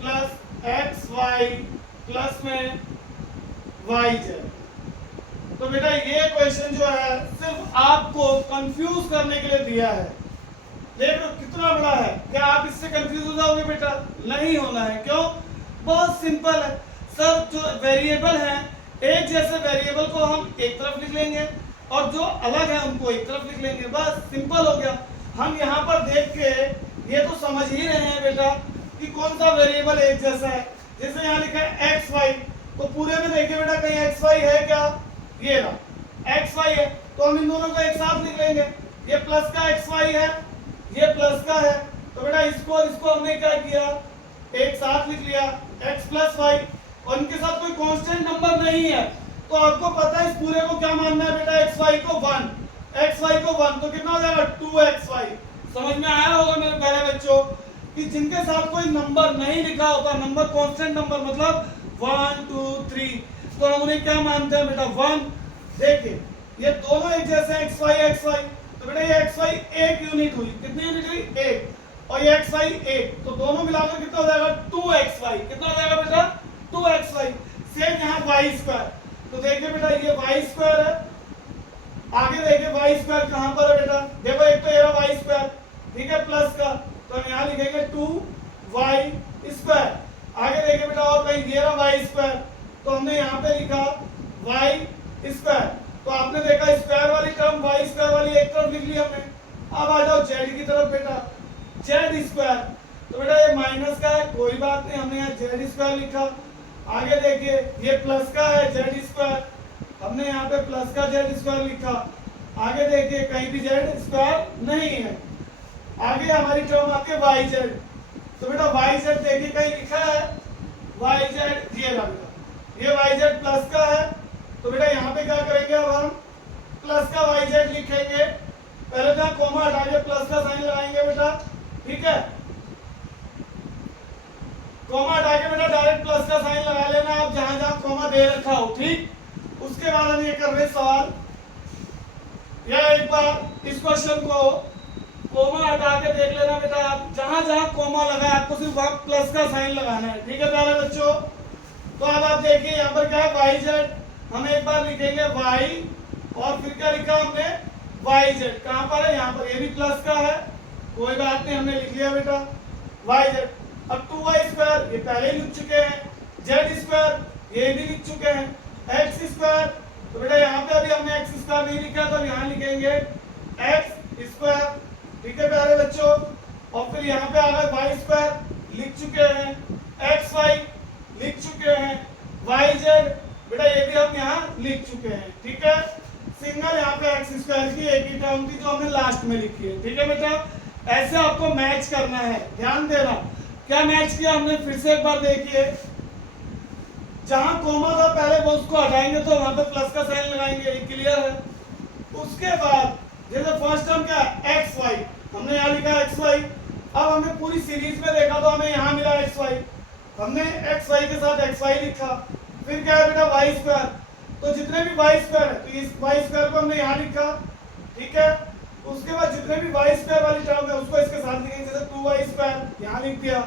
plus xy plus में yz। तो बेटा ये क्वेश्चन जो है सिर्फ आपको कंफ्यूज करने के लिए दिया है। देखो कितना बड़ा है, क्या आप इससे कंफ्यूज हो जाओगे? बेटा नहीं होना है। क्यों? बहुत सिंपल है। सब जो वेरिएबल हैं, एक जैसे वेरिएबल को हम एक तरफ लिख लेंगे और जो अलग है उनको एक तरफ लिख लेंगे, बस सिंपल हो गया। हम यहाँ पर देख के ये तो समझ ही रहे हैं बेटा कि कौन सा वेरिएबल एक जैसा है। जैसे यहाँ लिखा है एक्स वाई, तो पूरे में देखिए बेटा कहीं एक्स वाई है क्या? ये रहा एक्स वाई है, तो हम इन दोनों को एक साथ लिख लेंगे। ये प्लस का एक्स वाई है, ये प्लस का है, तो बेटा इसको और इसको हमने क्या किया? एक साथ लिख लिया, x + y, और इनके साथ कोई कांस्टेंट नंबर नहीं है, तो आपको पता है इस पूरे को क्या मानना है बेटा? xy को 1, xy को 1, तो कितना हो जाएगा? 2xy। समझ में आया होगा मेरे प्यारे बच्चों कि जिनके साथ कोई नंबर नहीं लिखा होता, नंबर कांस्टेंट नंबर मतलब 1 2 3, तो हम उन्हें क्या मानते हैं बेटा? 1। देखिए ये दोनों एक जैसे xy, तो बेटा ये xy एक यूनिट हुई, कितनी यूनिट हुई? एक, और ये xy एक, तो दोनों मिलाकर कितना हो जाएगा? 2xy। कितना हो जाएगा बेटा? 2xy। सेम यहाँ y², तो देखिए बेटा ये y² है, आगे देखिए y² कहाँ पर है बेटा? देखो एक तो ये रहा y², ठीक है, प्लस का, तो हम यहाँ लिखेंगे 2y²। आगे देखिए बेटा और कहीं ये रहा y², तो हमने यहाँ पे लिखा y²। तो आपने देखा स्क्वायर वाली टर्म y² वाली एक तरफ लिख ली हमने। अब आ जाओ z की तरफ बेटा, z², तो बेटा ये माइनस का है, कोई बात नहीं, हमने यहाँ z² लिखा। आगे देखिए ये प्लस का है z², हमने यहाँ पे प्लस का z² लिखा। आगे देखिए कहीं भी z² नहीं है। आगे हमारी टर्म आती है yz, तो बेटा yz देखिए कहीं लिखा है yz, ये रहा बेटा, ये yz प्लस का है, तो बेटा यहाँ पे क्या करेंगे? अब हम प्लस का yz लिखेंगे। पहले तो कोमा हटा के प्लस का साइन लगाएंगे बेटा, ठीक है, कोमा हटा के बेटा डायरेक्ट प्लस का साइन लगा लेना आप जहां जहां कोमा दे रखा हो, ठीक। उसके बाद हम ये कर रहे सवाल, या एक बार इस क्वेश्चन को कोमा हटा के देख लेना बेटा, आप जहां जहां कोमा लगा है आपको सिर्फ वहां प्लस का साइन लगाना है, ठीक है प्यारे बच्चों। तो अब आप देखिए यहाँ पर क्या है? yz, हम एक बार लिखेंगे y, और फिर क्या लिखा हमने? yz, कहां पर है? यहाँ पर, ये भी प्लस का है, कोई बात नहीं, हमने लिख लिया बेटा yz। अब 2y², ये पहले ही लिख चुके हैं, z², ये भी लिख चुके हैं, x², तो बेटा यहाँ पे अभी हमने x² नहीं लिखा, तो यहाँ लिखेंगे x², ठीक है प्यारे बच्चों। और फिर यहाँ पे आ गए y² लिख चुके हैं, xy लिख चुके हैं, yz बेटा ये भी हम यहाँ लिख चुके हैं, ठीक है। सिंगल यहाँ पे एक्स स्क्वायर की एक ही टर्म थी जो हमने लास्ट में लिखी है। ठीक है बेटा, ऐसे आपको मैच करना है, ध्यान देना। क्या मैच किया हमने, फिर से एक बार देखिए, जहां कोमा था पहले वो उसको हटाएंगे तो वहां पे प्लस का साइन लगाएंगे, ये क्लियर है। उसके बाद जैसे फर्स्ट टर्म क्या एक्स वाई, हमने यहाँ लिखा एक्स वाई। अब हमने पूरी सीरीज में देखा तो हमें यहाँ मिला एक्स वाई, हमने एक्स वाई के साथ एक्स वाई लिखा। फिर क्या है बेटा वाई स्क्वायर, तो जितने भी वाई स्क्वायर है तो इस वाई स्क्वायर को हमने यहाँ लिखा। ठीक है, उसके बाद जितने भी वाई स्क्वायर वाली टर्म है उसको इसके साथ लिखेंगे, जैसे 2y स्क्वायर यहाँ लिख दिया।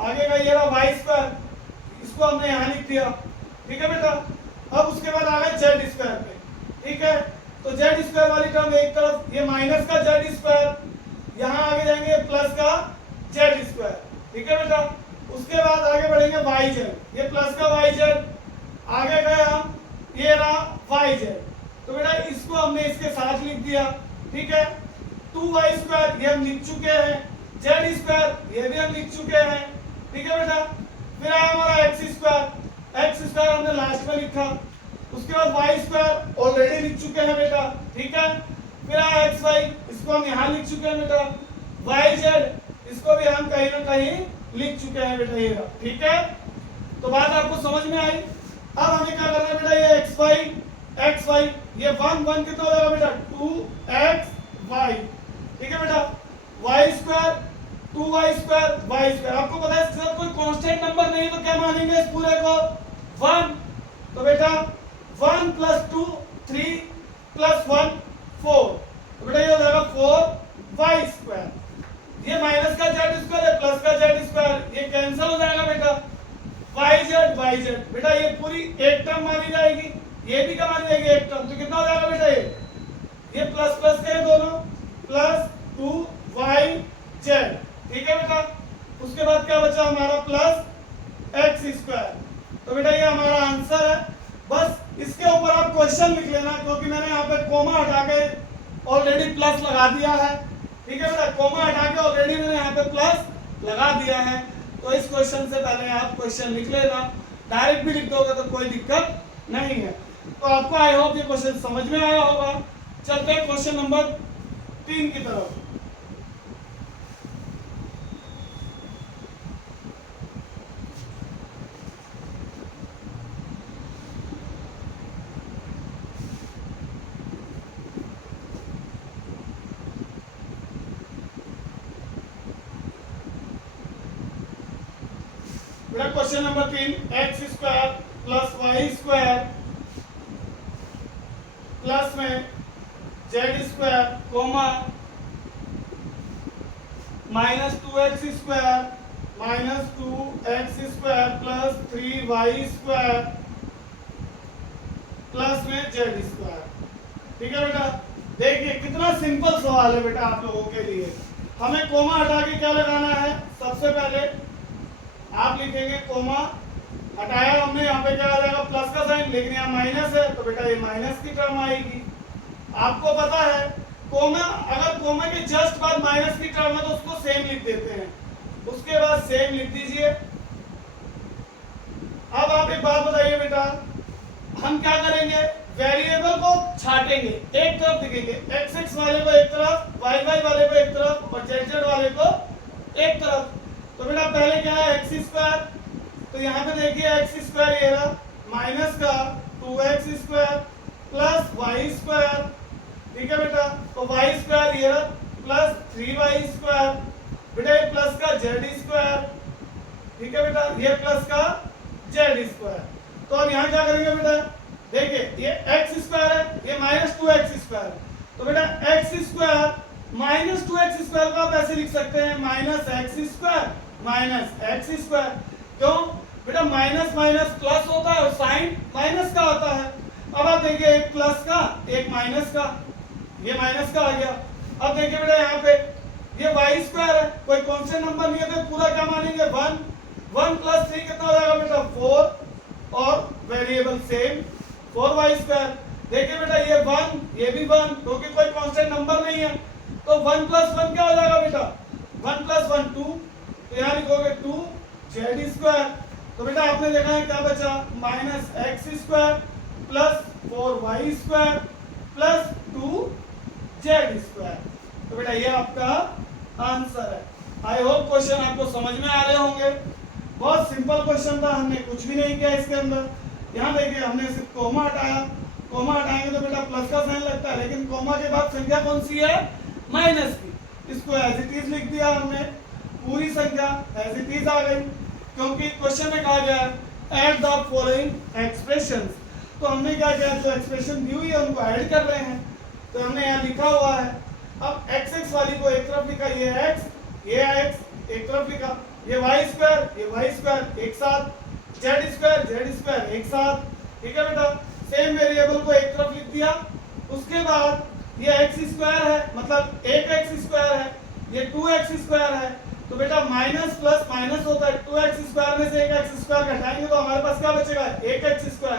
आगे का ये रहा वाई स्क्वायर, इसको हमने यहाँ लिख दिया। ठीक है बेटा, अब उसके बाद आ गए जेड स्क्वायर पे। ठीक है, तो जेड स्क्वायर वाली टर्म एक तरफ, ये माइनस का जेड स्क्वायर, यहाँ आगे जाएंगे प्लस का जेड स्क्वायर। ठीक है बेटा, उसके बाद आगे बढ़ेंगे वाई जेड, ये प्लस का वाई जेड, आगे गए हम, ये रहा वाई जेड। तो बेटा इसको हमने इसके साथ लिख दिया। ठीक है, 2y स्क्वायर ये हम लिख चुके हैं, जेड स्क्वायर ये भी हम लिख चुके हैं। ठीक है बेटा, फिर आया हमारा एक्स स्क्वायर हमने लास्ट में लिखा। उसके बाद वाई स्क्वायर ऑलरेडी लिख चुके हैं बेटा। ठीक है, फिर आया एक्स वाई, इसको हम यहाँ लिख चुके हैं बेटा। वाई जेड इसको भी हम कहीं ना कहीं लिख चुके हैं बेटा, ये रहा। ठीक है, तो बात आपको समझ में आई। अब हमें क्या करना है बेटा, ये एक्स वाई ये 1 कितना हो जाएगा बेटा 2xy। ठीक है बेटा, y square 2y square y square, आपको पता है सर कोई कांस्टेंट नंबर नहीं तो क्या मानेंगे इस पूरे को 1। तो बेटा 1 + 2 3 + 1 4, तो बेटा ये हो जाएगा 4y स्क्वायर। ये माइनस का जेड स्क्वायर है प्लस का जेड स्क्वायर, ये कैंसिल हो जाएगा बेटा। वाई जेड बेटा ये पूरी एक टर्म मानी जाएगी, ये भी क्या मानी जाएगी एक टर्म, तो कितना हो जाएगा बेटा ये प्लस प्लस के दोनों +2yz। ठीक है बेटा, उसके बाद क्या बचा हमारा +x स्क्वायर। तो बेटा ये हमारा आंसर है। बस इसके ऊपर आप क्वेश्चन लिख लेना, क्योंकि मैंने यहाँ पे कोमा हटा के ऑलरेडी प्लस लगा दिया है। ठीक है बेटा, कोमा हटा के ऑलरेडी मैंने यहाँ पे प्लस लगा दिया है। तो इस क्वेश्चन से पहले आप क्वेश्चन लिख लेना, डायरेक्ट भी लिख दोगे तो कोई दिक्कत नहीं है। तो आपको आई होप ये क्वेश्चन समझ में आया होगा। चलते हैं क्वेश्चन नंबर 3 की तरफ। बेटा question number 3, x square + y square plus में z square comma -2x square plus 3y square plus में जेड स्क्वायर। ठीक है बेटा, देखिए कितना सिंपल सवाल है बेटा आप लोगों के लिए। हमें कोमा हटा के क्या लगाना है, सबसे पहले आप लिखेंगे कोमा हटाया हमने, यहाँ पे क्या आ जाएगा प्लस का साइन, लेकिन यहाँ माइनस है तो बेटा ये माइनस की टर्म आएगी। आपको पता है कोमा, अगर कोमा के जस्ट बाद माइनस की टर्म है तो उसको सेम लिख देते हैं, उसके बाद सेम लिख दीजिए। अब आप एक बात बताइए बेटा, हम क्या करेंगे, वेरिएबल को छाटेंगे, एक तरफ लिखेंगे, x वाले को एक तरफ, y वाले को एक तरफ और z वाले को एक तरफ। तो बेटा पहले क्या है एक्स स्क्वायर, तो यहाँ पे देखिए एक्स स्क्वायर ये रहा माइनस का 2x square plus y square. ठीक है बेटा, तो वाई स्क्वायर ये रहा प्लस 3y स्क्वायर, बेटा ये प्लस का जेड स्क्वायर। ठीक है बेटा, ये प्लस का जेड स्क्वायर। तो अब यहाँ क्या करेंगे बेटा, देखिए ये एक्स स्क्वायर है, ये -2x स्क्वायर, तो बेटा एक्स स्क्वायर -2x स्क्वायर को आप ऐसे लिख सकते हैं -x स्क्वायर -x स्क्वायर। क्यों बेटा, माइनस माइनस प्लस होता है और साइन माइनस का होता है। अब आप देखिए एक प्लस का एक माइनस का, ये माइनस का आ गया। अब देखिए बेटा यहाँ पे ये वाई स्क्वायर है, कोई कांस्टेंट नंबर नहीं है तो पूरा क्या मानेंगे 1 + 3 कितना हो जाएगा बेटा 4 और वेरिएबल सेम 4y स्क्वायर। देखिए बेटा ये 1 ये भी 1, क्योंकि कोई कांस्टेंट नंबर नहीं है तो 1 + 1 क्या हो जाएगा बेटा 1 + 1 2, तो यहाँ लिखोगे 2z स्क्वायर। तो बेटा आपने देखा है क्या बचा -x square plus 4y square plus 2z²। तो बेटा ये आपका आंसर है। आई होप क्वेश्चन आपको समझ में आ रहे होंगे। बहुत सिंपल क्वेश्चन था, हमने कुछ भी नहीं किया इसके अंदर। यहाँ देखिए हमने सिर्फ कोमा हटाया, कोमा हटाएंगे तो बेटा प्लस का साइन लगता है, लेकिन कोमा के बाद संख्या कौन सी है, माइनस की। इसको एज इट इज लिख दिया हमने, पूरी संख्या एज इट इज आ गई, क्योंकि क्वेश्चन में कहा गया है ऐड द फॉलोइंग एक्सप्रेशंस। तो हमने क्या किया, जो एक्सप्रेशन दी हुई है उनको ऐड कर रहे हैं। तो हमने यहाँ लिखा हुआ है, अब x वाली को एक तरफ लिखा, ये x एक तरफ लिखा, ये y² एक साथ, z² एक साथ, ठीक है बेटा। सेम वेरिएबल को एक तरफ लिख दिया। उसके बाद ये x² है, मतलब एक x² है, ये 2x² है। तो बेटा माइनस प्लस माइनस होता है, 2x² में से एक x² घटाएंगे तो हमारे पास क्या बचेगा, एक x²।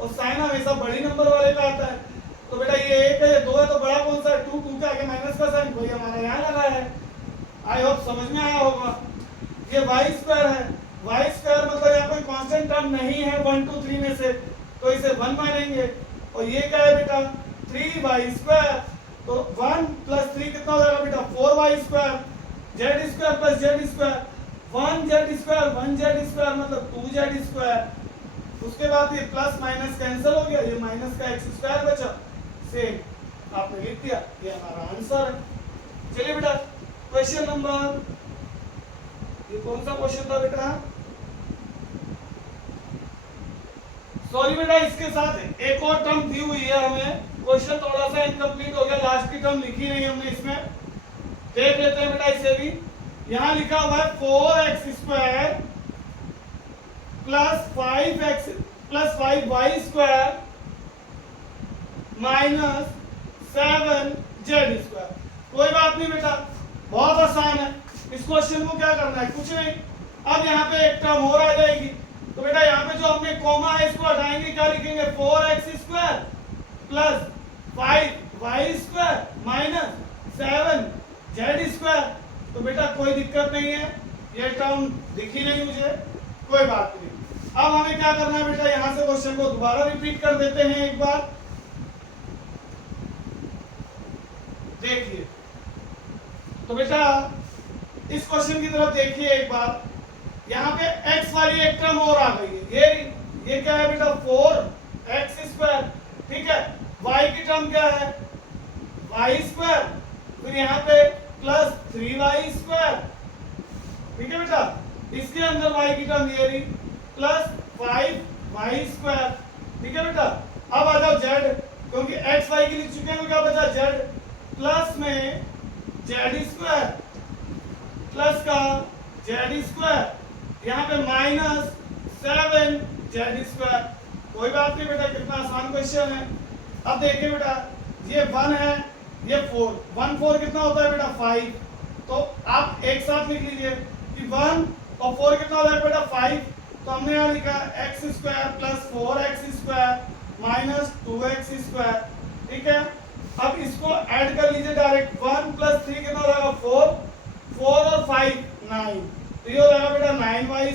और साइन हमेशा बड़ी नंबर वाले का आता है। तो बेटा ये एक है, ये दो है, तो बड़ा कौन सा है, 2, 2 के आगे माइनस का साइन, वही हमारा यहाँ लगा है। आई होप समझ में आया होगा। ये y² है, y² मतलब यहाँ कोई कांस्टेंट टर्म नहीं है 1 2 3 में से, तो इसे 1 मानेंगे। और ये क्या है बेटा, 3y²। तो 1 + 3 कितना हो जाएगा बेटा, 4y², z² + z², 1z² मतलब 2z²। उसके बाद ये प्लस माइनस कैंसिल हो गया, ये माइनस का x² बचा, सेम आपने लिख दिया, ये हमारा आंसर है। चलिए बेटा क्वेश्चन नंबर, ये कौन सा क्वेश्चन था बेटा, सॉरी बेटा, इसके साथ एक और टर्म दी हुई है हमें, क्वेश्चन थोड़ा सा इनकम्प्लीट हो गया, लास्ट की टर्म लिखी नहीं हमने इसमें, देख लेते हैं बेटा इसे भी। यहां लिखा हुआ है 4x² + 5x + 5y² - 7z²। कोई बात नहीं बेटा, बहुत आसान है। इस क्वेश्चन को क्या करना है, कुछ नहीं। अब यहाँ पे एक टर्म और आ जाएगी, तो बेटा यहाँ पे जो हमने कॉमा है इसको हटाएंगे, क्या लिखेंगे, 4x² + 5y² - 7z²। तो बेटा कोई दिक्कत नहीं है, ये टर्म दिखी नहीं मुझे, कोई बात नहीं। अब हमें क्या करना है बेटा, यहां से क्वेश्चन को दोबारा रिपीट कर देते हैं एक बार, देखिए। तो बेटा इस क्वेश्चन की तरफ देखिए एक बार, यहाँ पे x वाली एक टर्म और आ गई है, ये क्या है बेटा, 4x², ठीक है। y की टर्म क्या है, y², फिर यहाँ पे प्लस 3y², ठीक है बेटा। इसके अंदर y की टर्म ये रही, प्लस 5y², ठीक है बेटा। अब आ जाओ z, क्योंकि x y की लिख चुके हैं, तो क्या बचा, z प्लस में z² प्लस का z², यहाँ पे -7z²। कोई बात नहीं बेटा, कितना आसान क्वेश्चन है। अब देखिए बेटा, ये 1 है, ये 4, 1 4 कितना होता है बेटा, 5। तो आप एक साथ लिख लीजिए कि 1 और 4 कितना हो जाएगा बेटा, 5। तो हमने यहाँ लिखा x² + 4x² - 2x², ठीक है। अब इसको ऐड कर लीजिए डायरेक्ट, 1 + 3 कितना हो जाएगा, 4, 4 और 5 9, तो ये हो जाएगा बेटा 9y²।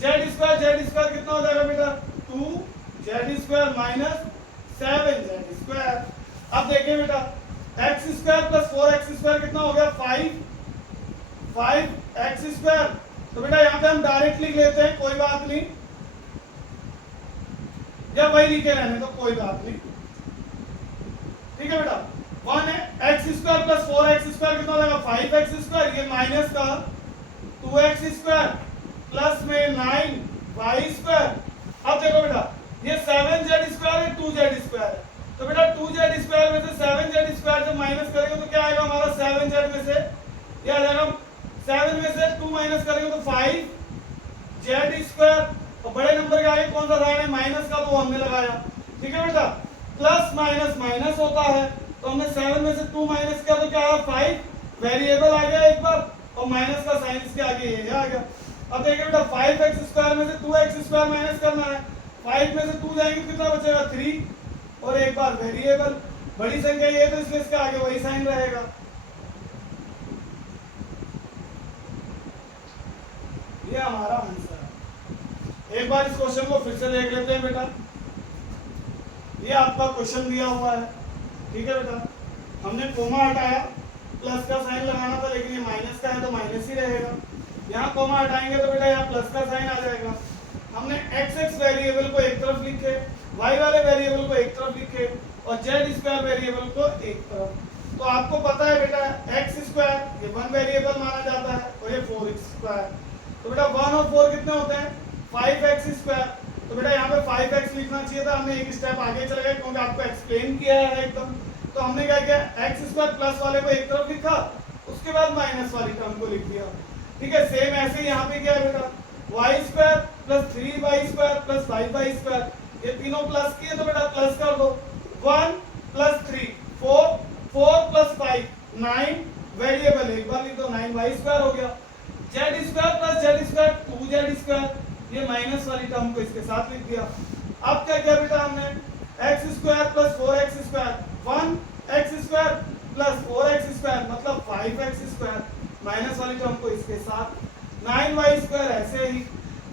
z² कितना हो जाएगा बेटा, 2z² - 7z²। अब देखिए बेटा, x² + 4x² कितना हो गया, 5x²। तो बेटा यहाँ पे हम डायरेक्ट लिख लेते हैं, कोई बात नहीं, या वही लिखे रहने तो कोई बात नहीं, ठीक है बेटा। 1 है, x² + 4x² कितना हो जाएगा, 5x², ये माइनस का 2x² प्लस में 9y²। अब देखो बेटा, ये 7z² है, 2z² है, तो बेटा 2z² में से 7z² जब माइनस करेंगे तो क्या आएगा हमारा, 7z में से ये आ जाएगा, 7 में से 2 माइनस करेंगे तो 5z²। और बड़े नंबर के आगे कौन सा साइन है, माइनस का, तो हमने लगाया, ठीक है बेटा। प्लस माइनस माइनस होता है, तो हमने 7 में से 2 माइनस किया तो क्या आया, 5 वेरिएबल आ गया एक बार, और माइनस का साइन इसके आगे ये आ गया। अब देखिए बेटा, 5x² में से 2x² माइनस करना है, 5 में से 2 जाएंगे कितना बचेगा, 3, और एक बार वेरिएबल, बड़ी संख्या ये है तो इसलिए इसके आगे वही साइन रहेगा। ये हमारा आंसर है। एक बार इस क्वेश्चन को फिर से देख लेते हैं बेटा। ये आपका क्वेश्चन दिया हुआ है, ठीक है बेटा। हमने कोमा हटाया, प्लस का साइन लगाना था, लेकिन ये माइनस का है तो माइनस ही रहेगा। यहाँ कोमा हटाएंगे तो बेटा यहाँ प्लस का साइन आ जाएगा। हमने एक्स एक्स वेरिएबल को एक तरफ लिखे, वाई वाले वेरिएबल को एक तरफ लिखे और जेड स्क्वायर वेरिएबल को एक तरफ। तो आपको पता है बेटा एक्स स्क्वायर ये वन वेरिएबल माना जाता है और ये 4x स्क्वायर। तो बेटा 1 और 4 कितने होते हैं? 5x square. तो बेटा यहाँ पे 5x लिखना चाहिए था, हमने एक स्टेप आगे चले गए क्योंकि आपको एक्सप्लेन किया है एकदम। तो हमने क्या किया, एक्स स्क्वायर प्लस वाले को एक तरफ लिखा, उसके बाद माइनस वाली टर्म को लिख दिया, ठीक है। सेम ऐसे यहाँ पे क्या है बेटा, y square plus 3y square plus 5y square, ये तीनों प्लस किए तो बेटा प्लस कर दो। 1 प्लस 3 4, 4 प्लस 5 9, वेरिएबल एक बार लिख दो, 9y स्क्वायर हो गया। Z square plus z square 2z square, ये माइनस वाली टर्म को इसके साथ लिख दिया। अब क्या किया बेटा हमने, x square plus 4x square, 1x square plus 4x square मतलब 5x स्क्वायर, माइनस वाली टर्म को इसके साथ, 9y स्क्वायर ऐसे ही।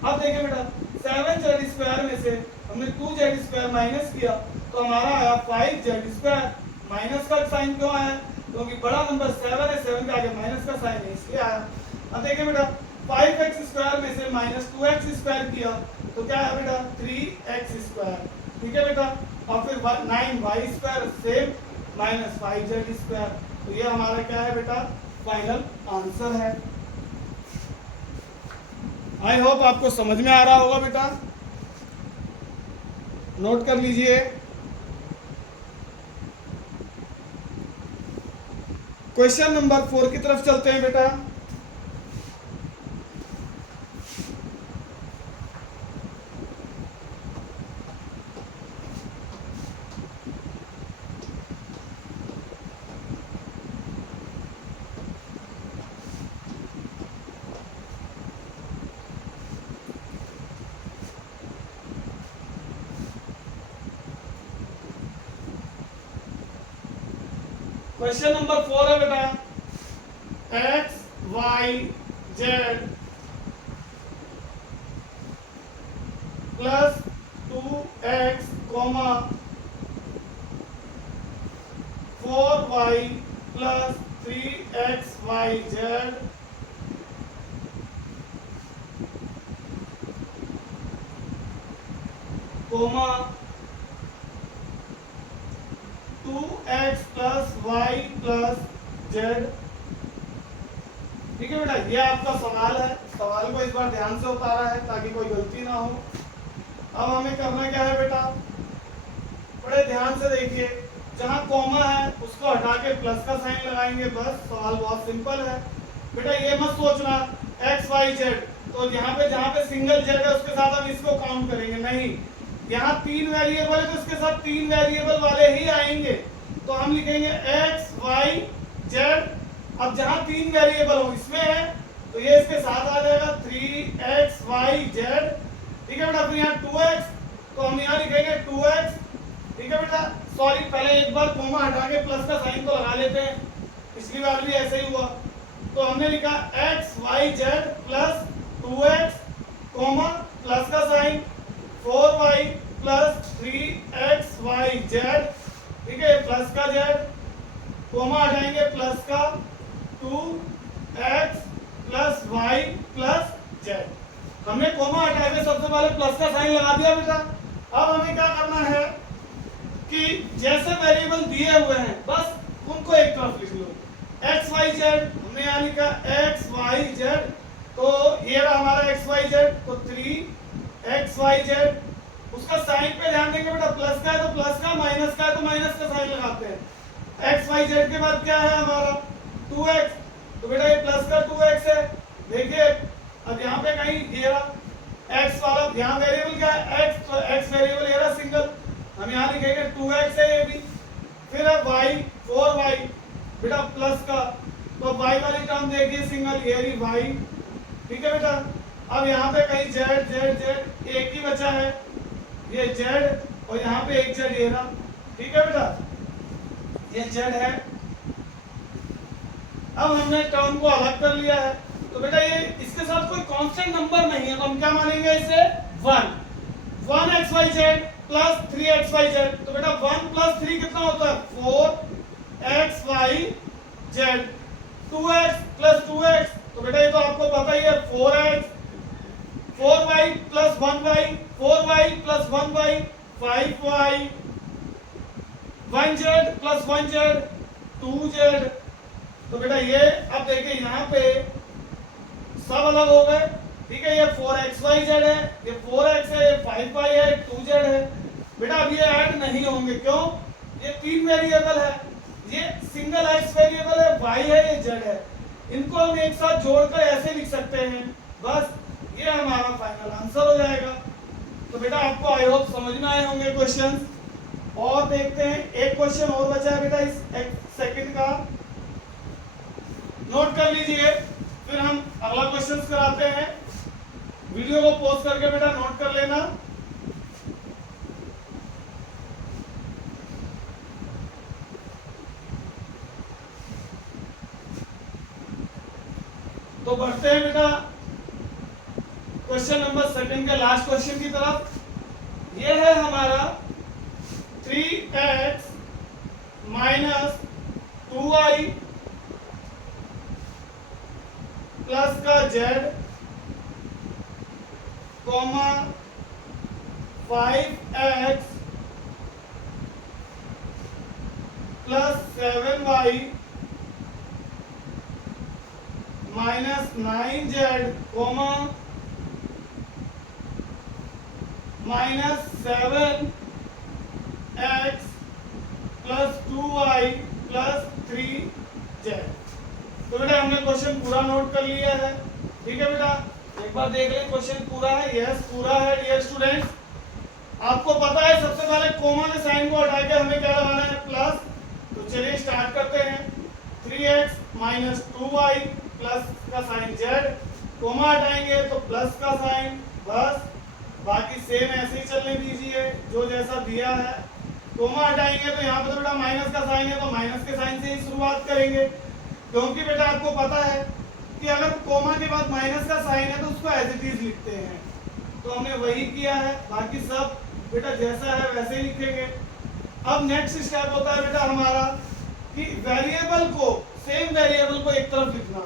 अब देखिए बेटा 7z स्क्वायर में से हमने 2z स्क्वायर माइनस किया तो हमारा आया 5z स्क्वायर। माइनस का साइन क्यों आया, क्योंकि बड़ा नंबर 7 है, 7 के आगे माइनस का साइन है इसलिए आया। अब देखिए बेटा 5x स्क्वायर में से माइनस 2x स्क्वायर किया तो क्या है बेटा 3x स्क्वायर, ठीक है बेटा। और फिर 9y square same minus 5z square. तो ये हमारा क्या है बेटा, फाइनल आंसर है। आई होप आपको समझ में आ रहा होगा बेटा, नोट कर लीजिए। क्वेश्चन नंबर 4 की तरफ चलते हैं बेटा। क्वेश्चन नंबर 4 है बेटा, x y z plus 2x, 4y plus 3xyz comma 2x plus y plus z, ठीक है बेटा। ये आपका सवाल है, सवाल को इस बार ध्यान से उतारा है ताकि कोई गलती ना हो। अब हमें करना क्या है बेटा, बड़े ध्यान से देखिए, जहां कॉमा है उसको हटा के प्लस का साइन लगाएंगे, बस सवाल बहुत सिंपल है बेटा। ये मत सोचना एक्स वाई जेड, तो यहाँ पे जहाँ पे सिंगल जेड है उसके साथ हम इसको काउंट करेंगे, नहीं। यहाँ 3 वेरिएबल है तो इसके साथ 3 वेरिएबल वाले ही आएंगे, तो हम लिखेंगे एक्स वाई जेड। अब जहाँ 3 वेरिएबल हो इसमें है तो ये इसके साथ आ जाएगा 3xyz, ठीक है बेटा। फिर यहाँ 2x तो हम यहाँ लिखेंगे 2x, ठीक है बेटा। सॉरी, पहले एक बार कोमा हटा के प्लस का साइन तो लगा लेते हैं, पिछली बार भी ऐसे ही हुआ। तो हमने लिखा xyz plus 2x coma plus का साइन 4y प्लस 3xyz, ठीक है, प्लस का z कोमा हटाएंगे प्लस का 2x plus y plus z। हमने कोमा हटा के सबसे पहले प्लस का साइन लगा दिया बेटा। अब हमें क्या करना है कि जैसे वेरिएबल दिए हुए हैं बस उनको एक तरफ लिख लो। एक्स वाई जेड हमने यहाँ लिखा एक्स वाई जेड, तो ये रहा हमारा एक्स वाई जेड, तो 3xyz। उसका साइन पे ध्यान देंगे बेटा, प्लस का है तो प्लस का, माइनस का है तो माइनस का साइन लगाते हैं। एक्स वाई जेड के बाद क्या है हमारा 2x, तो बेटा ये प्लस का 2x है। देखिए अब यहाँ पे कहीं ये रहा x वाला, यहाँ वेरिएबल क्या है x, तो x वेरिएबल ये रहा सिंगल, हम यहाँ लिखेंगे 2x है ये भी। फिर है y 4y बेटा प्लस का, तो y वाली टर्म देखिए सिंगल, ये रही y, ठीक है बेटा। अब यहाँ पे कहीं z z z एक ही बचा है, ये z, और यहाँ पे एक z ये रहा, ठीक है बेटा, ये z है। अब हमने टर्म को अलग कर लिया है, तो बेटा ये इसके साथ कोई कांस्टेंट नंबर नहीं है तो हम क्या मानेंगे इसे 1 1xyz प्लस 3xyz। तो बेटा 1 प्लस 3 कितना होता है 4xyz। 2x प्लस 2x, तो बेटा ये तो आपको पता ही है 4x। 4y plus 1y, 4y plus 1y 5y। 1z plus 1z 2z। तो बेटा ये अब देखिए यहाँ पे सब अलग हो गए, ठीक है। ये 4xyz है, ये 4x है, ये 5y है, 2z है। बेटा अब ये ऐड नहीं होंगे, क्यों? ये तीन वेरिएबल है, ये सिंगल x वेरिएबल है, y है, ये z है। इनको हम एक साथ जोड़कर ऐसे लिख सकते हैं, बस ये हमारा फाइनल आंसर हो जाएगा। तो बेटा आपको आई होप समझ में आए होंगे क्वेश्चन। और देखते हैं, एक क्वेश्चन और बचा है बेटा इस सेकंड का, नोट कर लीजिए, फिर हम अगला क्वेश्चन कराते हैं। वीडियो को पॉज करके बेटा नोट कर लेना। तो बढ़ते हैं बेटा क्वेश्चन नंबर सेकंड के लास्ट क्वेश्चन की तरफ। ये है हमारा 3x माइनस 2y प्लस का z comma 5x plus 7y minus 9z comma minus 7x plus 2y plus 3z। तो बेटा हमने क्वेश्चन पूरा नोट कर लिया है, ठीक है बेटा। एक बार देख लें क्वेश्चन पूरा है, यस पूरा है डियर स्टूडेंट्स। आपको पता है सबसे पहले कॉमा के साइन को हटा के हमें क्या लगाना है प्लस। तो चलिए स्टार्ट करते हैं। 3x माइनस 2y प्लस का साइन z, कॉमा हटाएंगे तो प्लस का साइन, बस बाकी सेम ऐसे ही चलने दीजिए जो जैसा दिया है। कॉमा हटाएंगे तो यहाँ पे तो बेटा माइनस का साइन है, तो माइनस के साइन से ही शुरुआत करेंगे, क्योंकि बेटा आपको पता है कि अगर कोमा के बाद माइनस का साइन है तो उसको एज इट इज लिखते हैं। तो हमने वही किया है, बाकी सब बेटा जैसा है वैसे ही लिखेंगे। अब नेक्स्ट स्टेप होता है बेटा हमारा कि वेरिएबल को, सेम वेरिएबल को एक तरफ लिखना।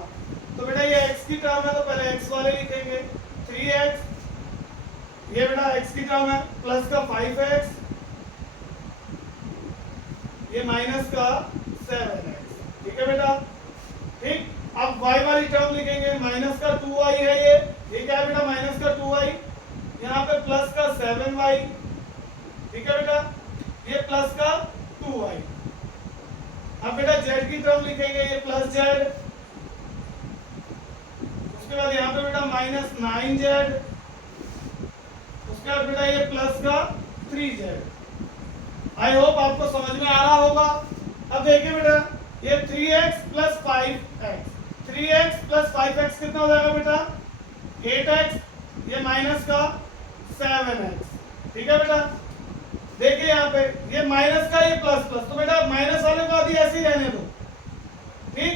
तो बेटा ये x की टर्म है तो पहले x वाले लिखेंगे 3x, ये बेटा x की टर्म है, प्लस का 5x, ये माइनस का 7x, ठीक है बेटा। ठीक, अब y वाली टर्म लिखेंगे, माइनस का 2y है, ये क्या है बेटा माइनस का 2y, यहाँ पे प्लस का 7y, ठीक है बेटा, ये प्लस का 2y। अब बेटा z की टर्म लिखेंगे, ये प्लस z, उसके बाद यहाँ पे बेटा माइनस 9z, उसके बाद बेटा ये प्लस का 3z। आई होप आपको समझ में आ रहा होगा। अब देखिए बेटा ये 3x plus 5x, 3x plus 5x कितना हो जाएगा बेटा 8x, ये माइनस का 7x, ठीक है बेटा। देखिए यहाँ पे ये माइनस का, ये प्लस प्लस, तो बेटा माइनस वाले को अभी ऐसे ही रहने दो, ठीक।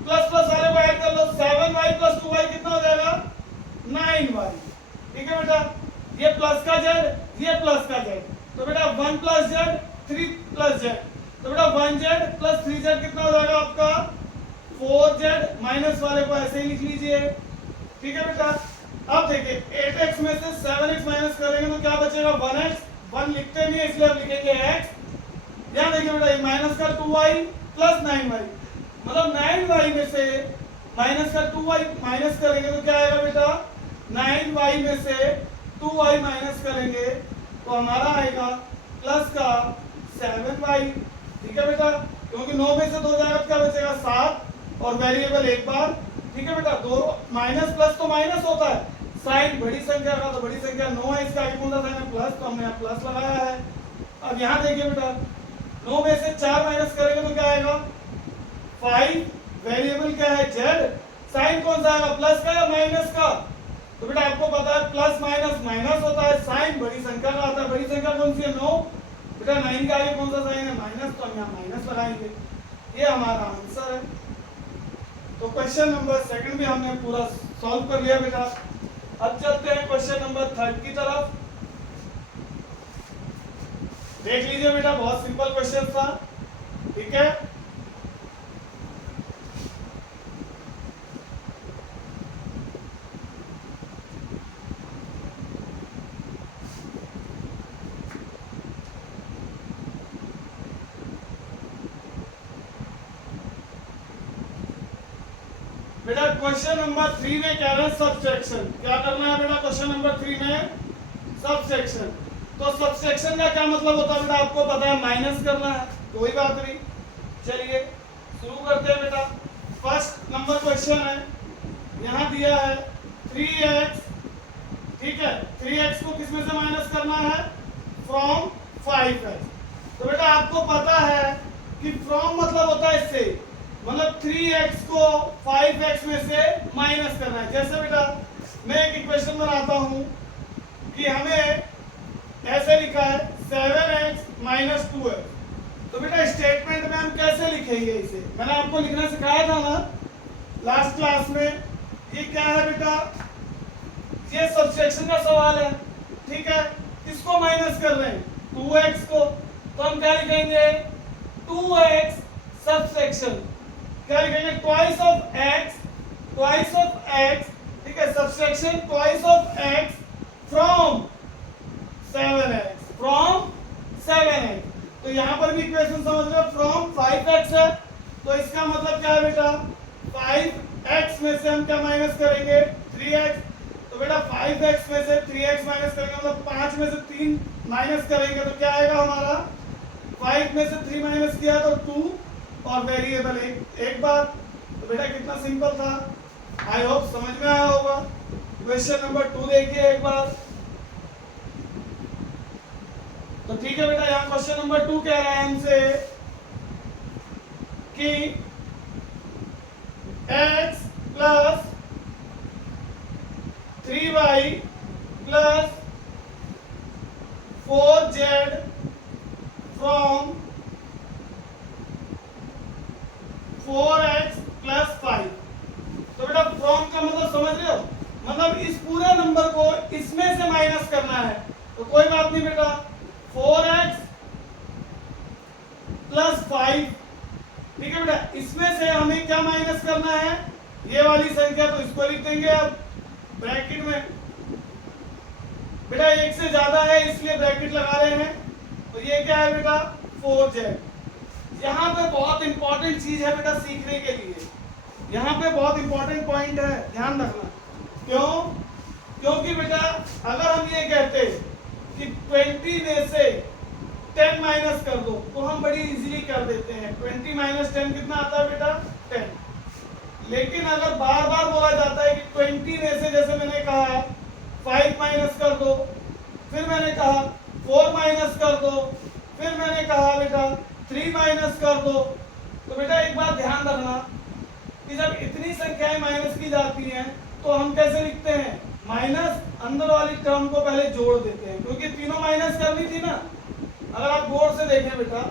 प्लस प्लस वाले को ऐड कर लो, 7y प्लस 2y कितना हो जाएगा 9y, ठीक है बेटा। ये प्लस का z, ये प्लस का z, तो बेटा 1 प्लस z 3 प्लस z, तो बेटा 1z प्लस 3z कितना हो जाएगा आपका 4z। माइनस वाले को ऐसे ही लिख लीजिए, ठीक है बेटा। अब देखिए 8x में से 7x माइनस करेंगे तो क्या बचेगा 1x, 1 लिखते नहीं है इसलिए हम लिखेंगे x। यहाँ देखिए बेटा ये माइनस का 2y प्लस 9y, मतलब 9y में से माइनस का 2y माइनस करेंगे तो क्या आएगा बेटा 9y में से 2y माइनस करेंगे तो हमारा आएगा प्लस का 7y, ठीक है बेटा। क्योंकि 9 में से 2 जाएगा तो क्या बचेगा 7 और वेरिएबल एक बार, ठीक है बेटा। दो माइनस प्लस तो माइनस होता है, साइन बड़ी संख्या का तो बड़ी संख्या 9 है, इसका आगे कौन सा साइन है प्लस, तो हमने यहाँ प्लस लगाया है। अब यहाँ देखिए बेटा 9 में से 4 माइनस करेंगे तो क्या आएगा 5, वेरिएबल क्या है z, साइन कौन सा आएगा प्लस का या माइनस का, तो बेटा आपको पता है प्लस माइनस माइनस होता है, साइन बड़ी संख्या का आता है, बड़ी संख्या कौन सी है 9, बेटा 9 का आगे कौन सा साइन है माइनस, तो हम यहाँ माइनस लगाएंगे, ये हमारा आंसर है। तो क्वेश्चन नंबर सेकंड भी हमने पूरा सॉल्व कर लिया बेटा। अब चलते हैं क्वेश्चन नंबर थर्ड की तरफ। देख लीजिए बेटा, बहुत सिंपल क्वेश्चन था, ठीक है। बेटा क्वेश्चन नंबर 3 में कह रहे हैं सब्सट्रैक्शन। क्या करना है बेटा क्वेश्चन नंबर 3 में? सब्सट्रैक्शन। तो सब्सट्रैक्शन का क्या मतलब होता है बेटा? आपको पता है, माइनस करना है, कोई बात नहीं। चलिए शुरू करते हैं बेटा। फर्स्ट नंबर क्वेश्चन है, यहाँ दिया है 3x, ठीक है। 3x को किस में से माइनस करना है? From 5x। तो बेटा आपको पता है कि फ्रॉम मतलब होता है इससे, मतलब 3x को 5x में से माइनस करना है। जैसे बेटा मैं एक इक्वेशन बनाता हूं कि हमें ऐसे लिखा है 7x माइनस 2x। तो बेटा स्टेटमेंट में हम कैसे लिखेंगे इसे? मैंने आपको लिखना सिखाया था ना लास्ट क्लास में। ये क्या है बेटा? ये सब्सट्रैक्शन का सवाल है, ठीक है। किसको माइनस कर रहे हैं? 2x को। तो हम क्या लिखेंगे? 2x subtraction. क्या लिखेंगे? ट्वाइस ऑफ x, ठीक है। Subtraction twice of x from 7x, तो यहां पर भी इक्वेशन समझ रहे हो, फ्रॉम 5x है। तो इसका मतलब क्या है बेटा? 5x में से हम क्या माइनस करेंगे? 3x। तो बेटा 5x में से 3x माइनस करेंगे, मतलब 5 में से 3 माइनस करेंगे तो क्या आएगा हमारा? 5 में से 3 माइनस किया तो 2 और वेरिएबल एक बार। तो बेटा कितना सिंपल था, आई होप समझ में आया होगा। क्वेश्चन नंबर 2 देखिए एक बार। तो ठीक है बेटा, यहाँ क्वेश्चन नंबर 2 कह रहा है हमसे कि x plus 3y plus 4z from 4x plus 5। तो बेटा फ्रॉम का मतलब समझ रहे हो, मतलब इस पूरे नंबर को इसमें से माइनस करना है। तो कोई बात नहीं बेटा, 4x प्लस 5, ठीक है बेटा। इसमें से हमें क्या माइनस करना है? ये वाली संख्या, तो इसको लिख देंगे अब ब्रैकेट में। बेटा एक से ज्यादा है इसलिए ब्रैकेट लगा रहे हैं। तो ये क्या है बेटा? 4z। यहाँ पे बहुत इंपॉर्टेंट चीज है बेटा सीखने के लिए, यहाँ पे बहुत इंपॉर्टेंट पॉइंट है, ध्यान रखना। क्यों? क्योंकि बेटा अगर हम ये कहते कि 20 में से 10 माइनस कर दो तो हम बड़ी इजीली कर देते हैं। 20 माइनस 10 कितना आता है बेटा? 10। लेकिन अगर बार बार बोला जाता है कि 20 में से, जैसे मैंने कहा 5 माइनस कर दो, फिर मैंने कहा 4 माइनस कर दो, फिर मैंने कहा बेटा 3 माइनस कर दो, तो बेटा एक बात ध्यान रखना कि जब इतनी संख्याएं माइनस की जाती हैं तो हम कैसे लिखते हैं? माइनस अंदर वाली टर्म को पहले जोड़ देते हैं, क्योंकि तीनों माइनस करनी थी ना। अगर आप बोर्ड से देखें बेटा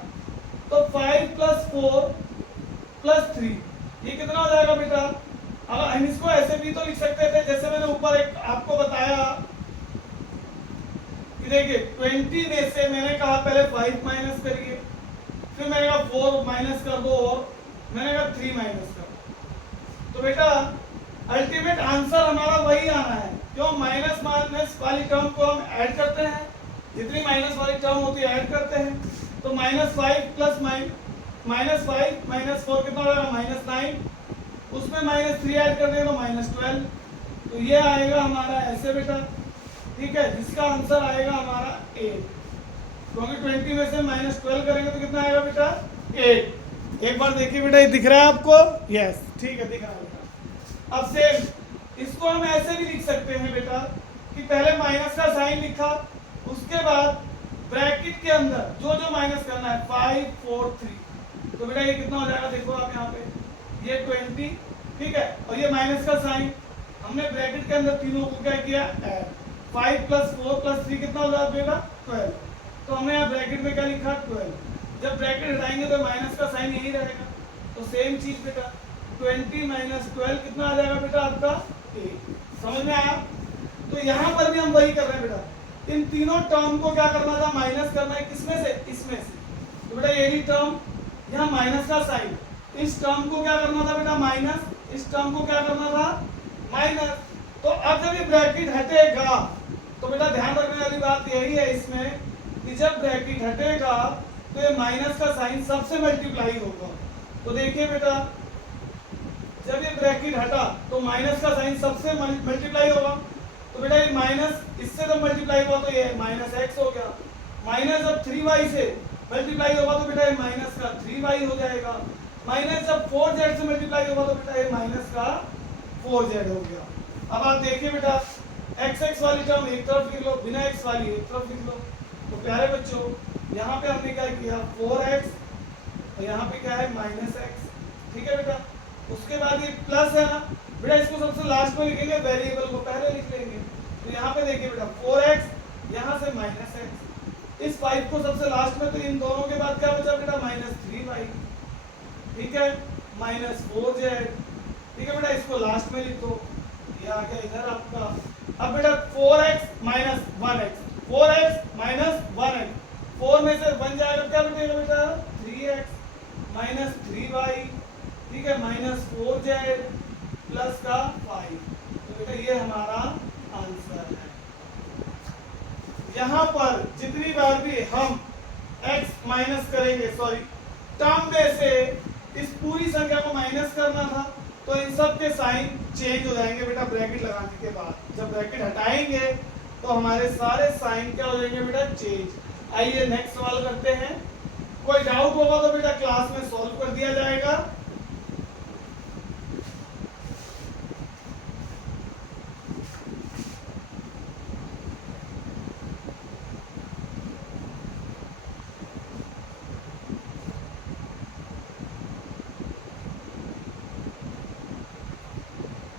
तो 5 प्लस 4 प्लस 3, ये कितना हो जाएगा बेटा? अगर हम इसको ऐसे भी तो लिख सकते थे, जैसे मैंने ऊपर एक आपको बताया कि देखिए 20 में से मैंने कहा पहले 5 माइनस करिए, फिर मैंने कहा 4 माइनस कर दो और मैंने कहा 3 माइनस कर दो। तो बेटा अल्टीमेट आंसर हमारा वही आना है। क्यों? माइनस माइनस वाली टर्म को हम ऐड करते हैं, जितनी माइनस वाली टर्म होती है ऐड करते हैं। तो -5 प्लस -5 माइनस 4 कितना हो जाएगा? -9। उसमें -3 ऐड कर देंगे तो -12। तो ये आएगा हमारा ऐसे बेटा, ठीक है, जिसका आंसर आएगा हमारा 8। क्योंकि 20 में से -12 करेंगे तो कितना आएगा बेटा? 8। एक बार देखिए बेटा, ये दिख रहा है आपको? यस, ठीक है, दिख रहा है बेटा। अब सेम इसको हम ऐसे भी लिख सकते हैं बेटा कि पहले माइनस का साइन लिखा, उसके बाद ब्रैकेट के अंदर जो जो माइनस करना है 5 4 3। तो बेटा ये कितना हो जाएगा? देखो आप यहाँ पे, ये 20, ठीक है, और ये माइनस का साइन, हमने ब्रैकेट के अंदर तीनों को क्या किया? ऐड। 5 प्लस 4 प्लस 3 कितना हो जाएगा बेटा? 12। तो हमने यहाँ ब्रैकेट में क्या लिखा? 12। जब ब्रैकेट हटाएंगे तो माइनस का साइन यही रहेगा। तो सेम चीज बेटा 20 माइनस 12 कितना आ जाएगा बेटा आपका? 8। समझ में आया? तो यहाँ पर भी हम वही कर रहे हैं बेटा। इन तीनों टर्म को क्या करना था, माइनस करना है। किसमें से, इसमें से। तो बेटा यही टर्म, यहाँ माइनस का साइन, इस टर्म को क्या करना था बेटा, माइनस, इस टर्म को क्या करना था, माइनस। तो अब जब ये ब्रैकेट हटेगा तो बेटा ध्यान रखने वाली बात यही है इसमें कि जब ब्रैकेट हटेगा तो ये माइनस का साइन सबसे मल्टीप्लाई होगा। तो देखिए बेटा, जब ये ब्रैकेट हटा तो माइनस का साइन सबसे मल्टीप्लाई होगा। तो बेटा ये माइनस इससे जब मल्टीप्लाई हुआ तो ये माइनस एक्स हो गया। माइनस जब 3y से मल्टीप्लाई होगा तो बेटा ये माइनस का 3y हो जाएगा। माइनस जब 4z से मल्टीप्लाई होगा तो बेटा ये माइनस का 4z हो गया। अब आप देखिए बेटा, एक्स एक्स वाली टर्म एक तरफ लिख लो, बिना एक्स वाली एक तरफ लिख लो। तो प्यारे बच्चों, यहाँ पे हमने क्या किया, 4x और यहाँ पे क्या है, माइनस एक्स। ठीक है बेटा, उसके बाद ये प्लस है ना बेटा, इसको सबसे लास्ट में लिखेंगे, वेरिएबल को पहले लिख लेंगे। तो यहाँ पे देखिए बेटा 4x, यहाँ से माइनस एक्स, इस 5 को सबसे लास्ट में, तो इन दोनों के बाद क्या बचा बेटा, माइनस 3y। ठीक है, माइनस 4z। ठीक है बेटा, इसको लास्ट में लिख दो, ये आ गया इधर आपका। अब बेटा 4x minus 1x, 4x minus 1x, 4 में से 1 जाएगा, क्या बचेगा बेटा, 3x माइनस 3y। ठीक है, माइनस 4z प्लस का 5। तो बेटा ये हमारा आंसर है। यहाँ पर जितनी बार भी हम x माइनस करेंगे, सॉरी टर्म में से इस पूरी संख्या को माइनस करना था, तो इन सब के साइन चेंज हो जाएंगे बेटा ब्रैकेट लगाने के बाद। जब ब्रैकेट हटाएंगे तो हमारे सारे साइन क्या हो जाएंगे बेटा, चेंज। आइए नेक्स्ट सवाल करते हैं। कोई डाउट होगा तो बेटा क्लास में सॉल्व कर दिया जाएगा।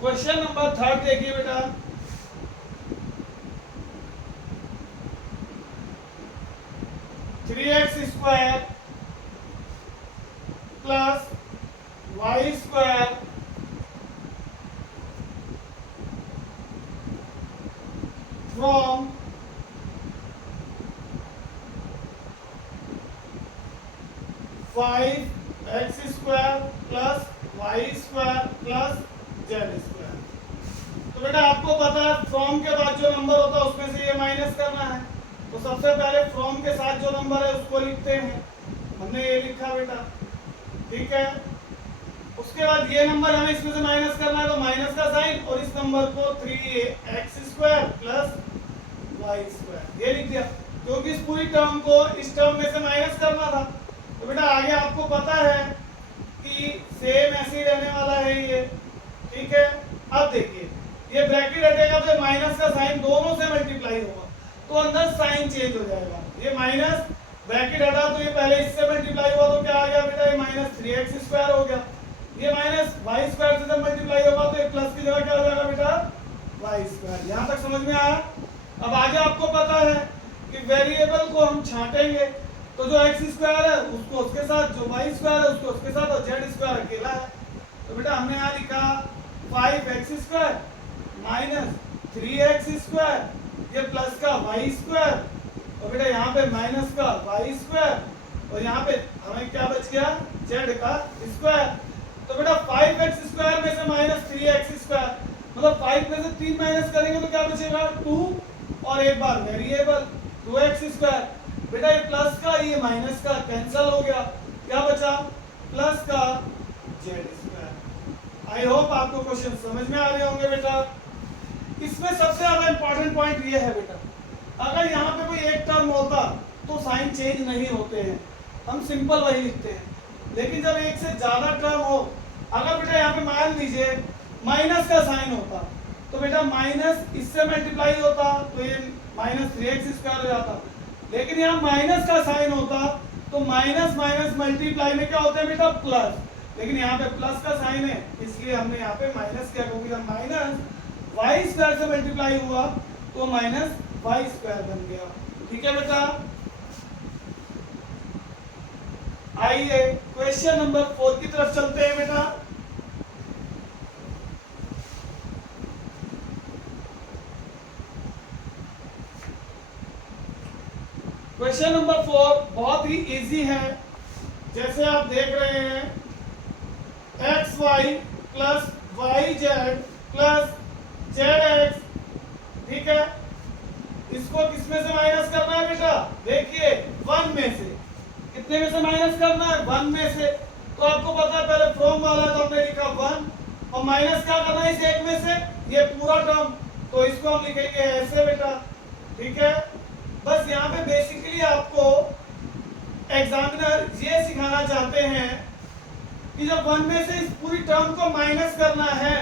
क्वेश्चन नंबर 3 देखिए बेटा, three x square plus y square from 5x square plus y square plus z square. तो बेटा आपको पता है फ्रॉम के बाद जो नंबर होता है उसमें से ये माइनस करना है। तो सबसे पहले फ्रॉम के साथ जो नंबर है उसको लिखते हैं, हमने ये लिखा बेटा। ठीक है, उसके बाद ये नंबर हमें इसमें से माइनस करना है, तो माइनस का साइन, और इस नंबर को 3x square plus y square ये लिख दिया, क्योंकि इस पूरी टर्म को इस टर्म में से माइनस करना था। तो बेटा आगे आपको पता है कि सेम ऐसे ही रहने वाला है ये। ठीक है, अब देखिए ये ब्रैकेट हटेगा तो माइनस का साइन दोनों से मल्टीप्लाई होगा, तो अंदर साइन चेंज हो जाएगा। ये माइनस ब्रैकेट हटा तो ये पहले इससे मल्टीप्लाई हुआ तो क्या आ गया बेटा, ये माइनस 3x स्क्वायर हो गया। ये माइनस वाई स्क्वायर से जब मल्टीप्लाई होगा तो ये प्लस की जगह क्या हो जाएगा बेटा, वाई स्क्वायर। यहाँ तक समझ में आया। अब आगे आपको पता है कि वेरिएबल को हम छांटेंगे, तो जो x स्क्वायर है उसको उसके साथ, जो y स्क्वायर है उसको उसके साथ, और z स्क्वायर अकेला है। तो बेटा हमने यहाँ लिखा 5x square minus 3x square, ये प्लस का y स्क्वायर, और बेटा यहाँ पे माइनस का y स्क्वायर, और यहाँ पे हमें क्या बच गया, z का स्क्वायर। तो बेटा 5x स्क्वायर में से माइनस 3x स्क्वायर, मतलब 5 में से 3 माइनस करेंगे तो क्या बचेगा, 2, और एक बार वेरिएबल 2x स्क्वायर। बेटा ये प्लस का ये माइनस का कैंसिल हो गया, क्या बचा, प्लस का z स्क्वायर। आई होप आपको क्वेश्चन समझ में आ रहे होंगे बेटा। इसमें सबसे ज्यादा इंपॉर्टेंट पॉइंट ये है बेटा, अगर यहाँ पे कोई एक टर्म होता तो साइन चेंज नहीं होते हैं, हम सिंपल वही लिखते हैं। लेकिन जब एक से ज्यादा टर्म हो, अगर बेटा यहाँ पे मान लीजिए माइनस का साइन होता, तो बेटा माइनस इससे मल्टीप्लाई होता तो ये माइनस 3x स्क्वायर हो जाता। लेकिन यहाँ माइनस का साइन होता तो माइनस माइनस मल्टीप्लाई में क्या होता है बेटा, प्लस। लेकिन यहाँ पे प्लस का साइन है इसलिए हमने यहाँ पे माइनस किया, क्योंकि जब माइनस वाई स्क्वायर से मल्टीप्लाई हुआ तो माइनस वाई स्क्वायर बन गया। ठीक है बेटा, आइए क्वेश्चन नंबर 4 की तरफ चलते हैं बेटा। क्वेश्चन नंबर 4 बहुत ही इजी है। जैसे आप देख रहे हैं x y plus y z plus z x, ठीक है। इसको किसमें से माइनस करना है बेटा? देखिए 1 में से। कितने में से माइनस करना है? 1 में से। तो आपको पता है पहले फ्रॉम वाला तो हमने लिखा 1 और माइनस क्या करना है इस एक में से? ये पूरा टर्म, तो इसको हम लिखेंगे ऐसे बेटा, ठीक है। बस यहाँ पे बेसिकली आपको एग्जामिनर ये सिखाना चाहते हैं कि जब 1 में से इस पूरी टर्म को माइनस करना है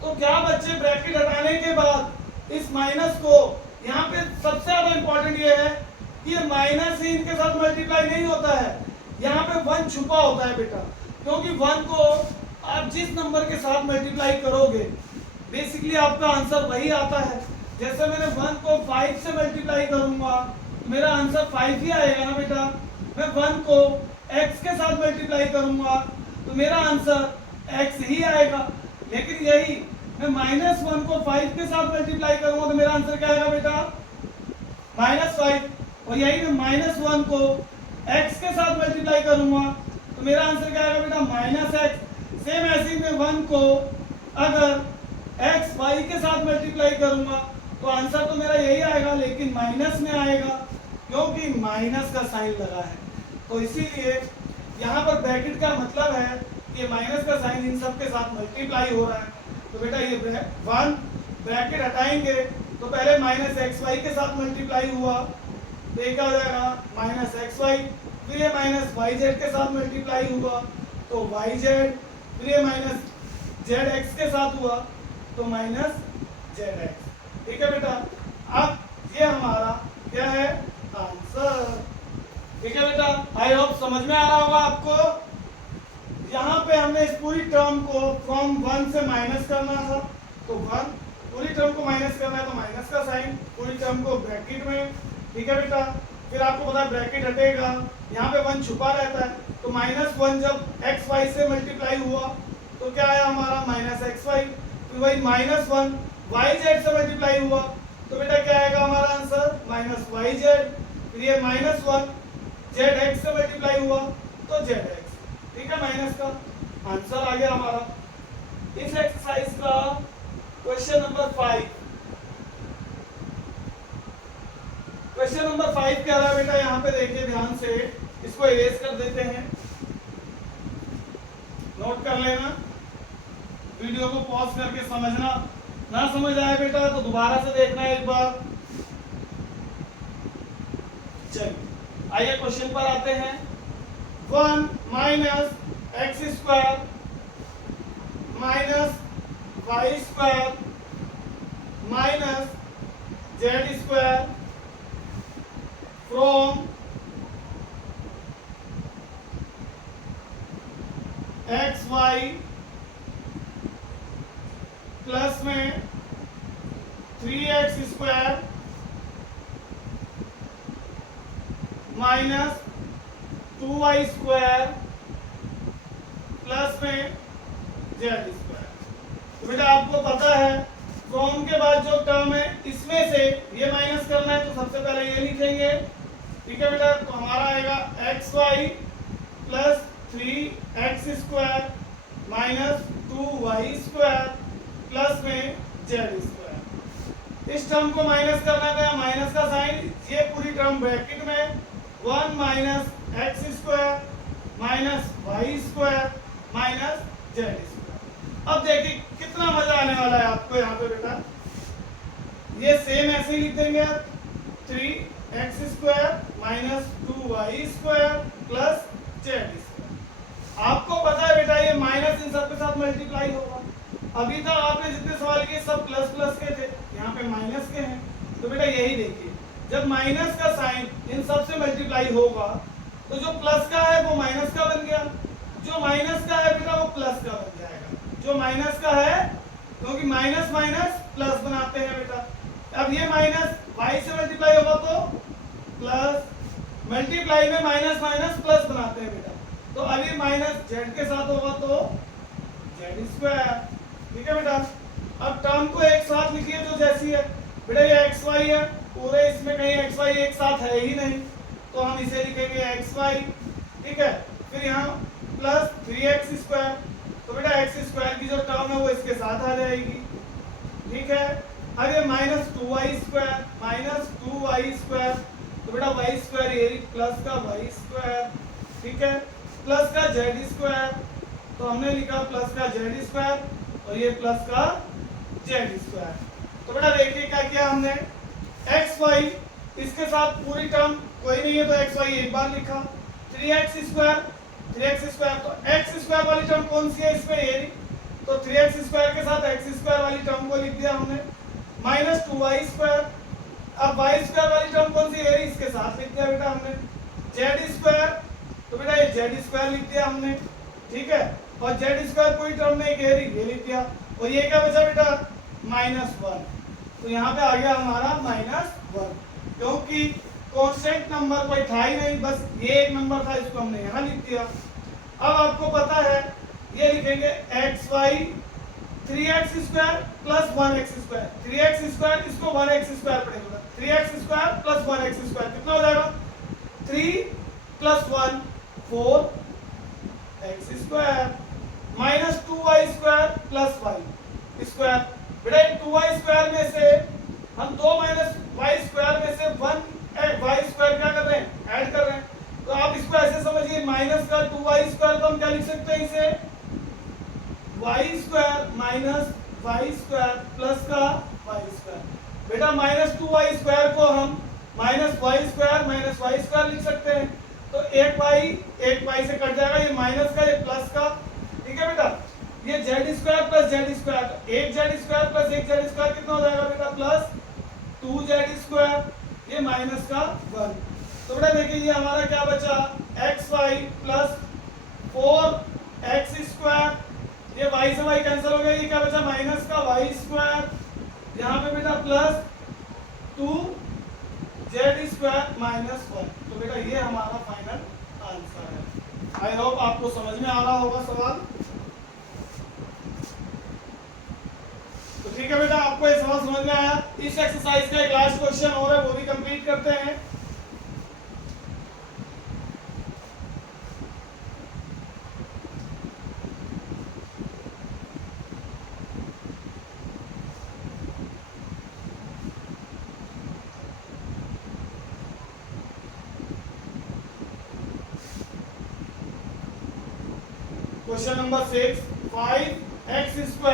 तो क्या बच्चे ब्रैकेट हटाने के बाद इस माइनस को, यहाँ पे सबसे ज्यादा इंपॉर्टेंट ये है कि ये माइनस ही इनके साथ मल्टीप्लाई नहीं होता है, यहाँ पे 1 छुपा होता है बेटा। क्योंकि 1 को आप जिस नंबर के साथ मल्टीप्लाई करोगे बेसिकली आपका आंसर वही आता है। जैसे मैंने 1 को 5 से मल्टीप्लाई करूंगा मेरा आंसर 5 ही आएगा ना बेटा। मैं 1 को x के साथ मल्टीप्लाई करूंगा तो मेरा आंसर x ही आएगा। लेकिन यही मैं -1 को 5 के साथ मल्टीप्लाई करूंगा तो मेरा आंसर क्या आएगा बेटा? -5। और यही मैं -1 को x के साथ मल्टीप्लाई करूंगा तो मेरा आंसर क्या आएगा बेटा? -x। सेम ऐसे ही मैं 1 को अगर x y के साथ मल्टीप्लाई करूंगा तो आंसर तो मेरा यही आएगा, लेकिन माइनस में आएगा क्योंकि माइनस का साइन लगा है। तो इसीलिए यहाँ पर ब्रैकेट का मतलब है कि माइनस का साइन इन सब के साथ मल्टीप्लाई हो रहा है। तो बेटा ये 1 ब्रैकेट हटाएंगे तो पहले -xy के साथ मल्टीप्लाई हुआ तो ये क्या हो जाएगा? -xy। फिर ये -yz के साथ मल्टीप्लाई हुआ तो yz। फिर ये -zx के साथ हुआ तो -zx। ठीक है बेटा। अब ये हमारा क्या है? आंसर। ठीक है बेटा, आई होप समझ में आ रहा होगा आपको। यहाँ पे हमने इस पूरी टर्म को फ्रॉम 1 से माइनस करना था तो 1, पूरी टर्म को माइनस करना है तो माइनस का साइन, पूरी टर्म को ब्रैकेट में। ठीक है बेटा। फिर आपको पता है ब्रैकेट हटेगा, यहाँ पे 1 छुपा रहता है तो -1 जब x y से मल्टीप्लाई हुआ तो क्या आया हमारा? -xy। फिर वही -1 yz से मल्टीप्लाई हुआ तो बेटा क्या आएगा हमारा आंसर? -yz। फिर ये -1 zx से मल्टीप्लाई हुआ तो zx। ठीक है, माइनस का आंसर आ गया हमारा। इस एक्सरसाइज का क्वेश्चन नंबर 5, क्वेश्चन नंबर 5 क्या रहा बेटा? यहाँ पे देखिए ध्यान से, इसको इरेज कर देते हैं, नोट कर लेना, वीडियो को पॉज करके समझना। ना समझ आए बेटा तो दोबारा से देखना एक बार। चलिए आइए क्वेश्चन पर आते हैं। 1 minus x square minus y square minus z square from x y plus में 3x square minus 2y square plus में जेड स्क्वायर। तो बेटा आपको पता है फ्रॉम के बाद जो टर्म है इसमें से ये माइनस करना है तो सबसे पहले ये लिखेंगे। ठीक है बेटा, तो हमारा आएगा x y plus 3x square minus 2y square plus में जेड स्क्वायर। इस टर्म को माइनस करना था, माइनस का साइन, ये पूरी टर्म ब्रैकेट में 1 minus x square minus y square minus z square. अब देखिए कितना मजा आने वाला है आपको यहाँ पे बेटा। ये सेम ऐसे ही लिख देंगे, 3x square minus 2y square plus z square. आपको पता है बेटा ये माइनस इन सब के साथ मल्टीप्लाई होगा। अभी तक आपने जितने सवाल किए सब प्लस प्लस के थे, यहाँ पे माइनस के हैं। तो बेटा यही देखिए, जब माइनस का साइन इन सब से मल्टीप्लाई होगा तो जो प्लस का है वो माइनस का बन गया, जो माइनस का है बेटा वो प्लस का बन जाएगा। जो माइनस का है, क्योंकि माइनस माइनस प्लस बनाते हैं बेटा। अब ये माइनस वाई से मल्टीप्लाई होगा तो प्लस, मल्टीप्लाई में माइनस माइनस प्लस बनाते हैं बेटा। तो अभी माइनस जेड के साथ होगा तो जेड स्क्वायर। ठीक है बेटा। अब टर्म को एक साथ लिखिए जो जैसी है बेटा। ये एक्स वाई है, पूरे इसमें कहीं एक्स वाई एक साथ है ही नहीं, तो हम इसे लिखेंगे एक्स वाई, ठीक है। फिर यहाँ प्लस 3x², तो बेटा x² की जो टर्म है वो इसके साथ आ जाएगी, ठीक है। आगे -2y², तो बेटा y² ये प्लस का y², ठीक है, प्लस का z², तो हमने लिखा प्लस का z² और ये प्लस का z²। तो बेटा देखिए क्या किया हमने, एक्स वाई इसके साथ पूरी टर्म कोई नहीं है तो एक्स वाई एक बार लिखा, 3x² तो x² वाली टर्म कौन सी है इसमें, ये तो 3x² के साथ x² वाली टर्म को लिख दिया हमने, -2y², अब y² वाली टर्म कौन सी है इसके साथ लिख दिया बेटा हमने, z², तो बेटा ये z² लिख दिया हमने, ठीक है, और z² कोई टर्म नहीं कह रही ये लिख दिया, और ये क्या बचा बेटा -1, तो यहाँ पे आ गया हमारा -1, क्योंकि कांस्टेंट नंबर कोई था ही नहीं, बस ये एक नंबर था, इसको हमने यहाँ लिख दिया। अब आपको पता है ये लिखेंगे x Y 3x² + 1x², 3x², इसको 1x² पड़ेगा, 3x² + 1x² कितना हो जाएगा, 3 + 1 4x² -2y² + y², बेटा 2y² में से हम 2 -y² में से 1 y² क्या कर रहे हैं, ऐड कर रहे हैं, तो आप इसको ऐसे समझिए माइनस का 2y² तो हम क्या लिख सकते हैं इसे, y² - y² प्लस का y², बेटा -2y² को हम -y² - y² लिख सकते हैं, तो एक y से कट जाएगा, ये माइनस का ये प्लस का, ठीक है बेटा, ये z² + z², एक z² + एक z² कितना हो जाएगा बेटा, प्लस 2z², ये माइनस का 1, तो बेटा देखिए ये हमारा क्या बचा, xy + 4x², ये y से y कैंसिल हो गया, ये क्या बचा माइनस का y², यहाँ पे बेटा प्लस 2z² - 1, तो बेटा ये हमारा फाइनल आंसर है। आई होप आपको समझ में आ रहा होगा सवाल। तो ठीक है बेटा, आपको ये सवाल समझ में आया। इस एक्सरसाइज का एक लास्ट क्वेश्चन और है, वो भी कंप्लीट करते हैं। Question number 6, 5x²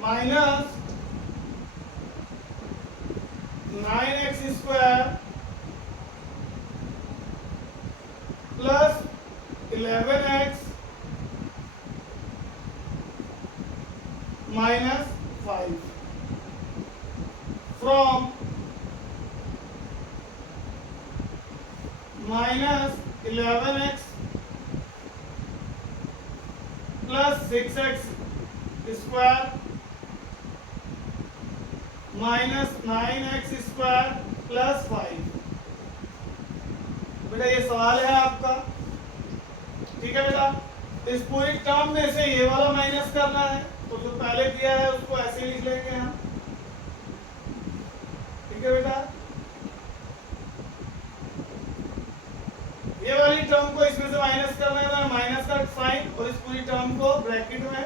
minus 9x² plus 11x minus 5 from -11x plus 6x square minus 9x square plus 5। बेटा ये सवाल है आपका, ठीक है बेटा। इस पूरी टर्म में से ये वाला माइनस करना है, तो जो पहले दिया है उसको ऐसे लिख लेंगे हम, ठीक है बेटा। ये वाली टर्म को इसमें से माइनस करना है, तो माइनस का साइन और इस पूरी टर्म को ब्रैकेट में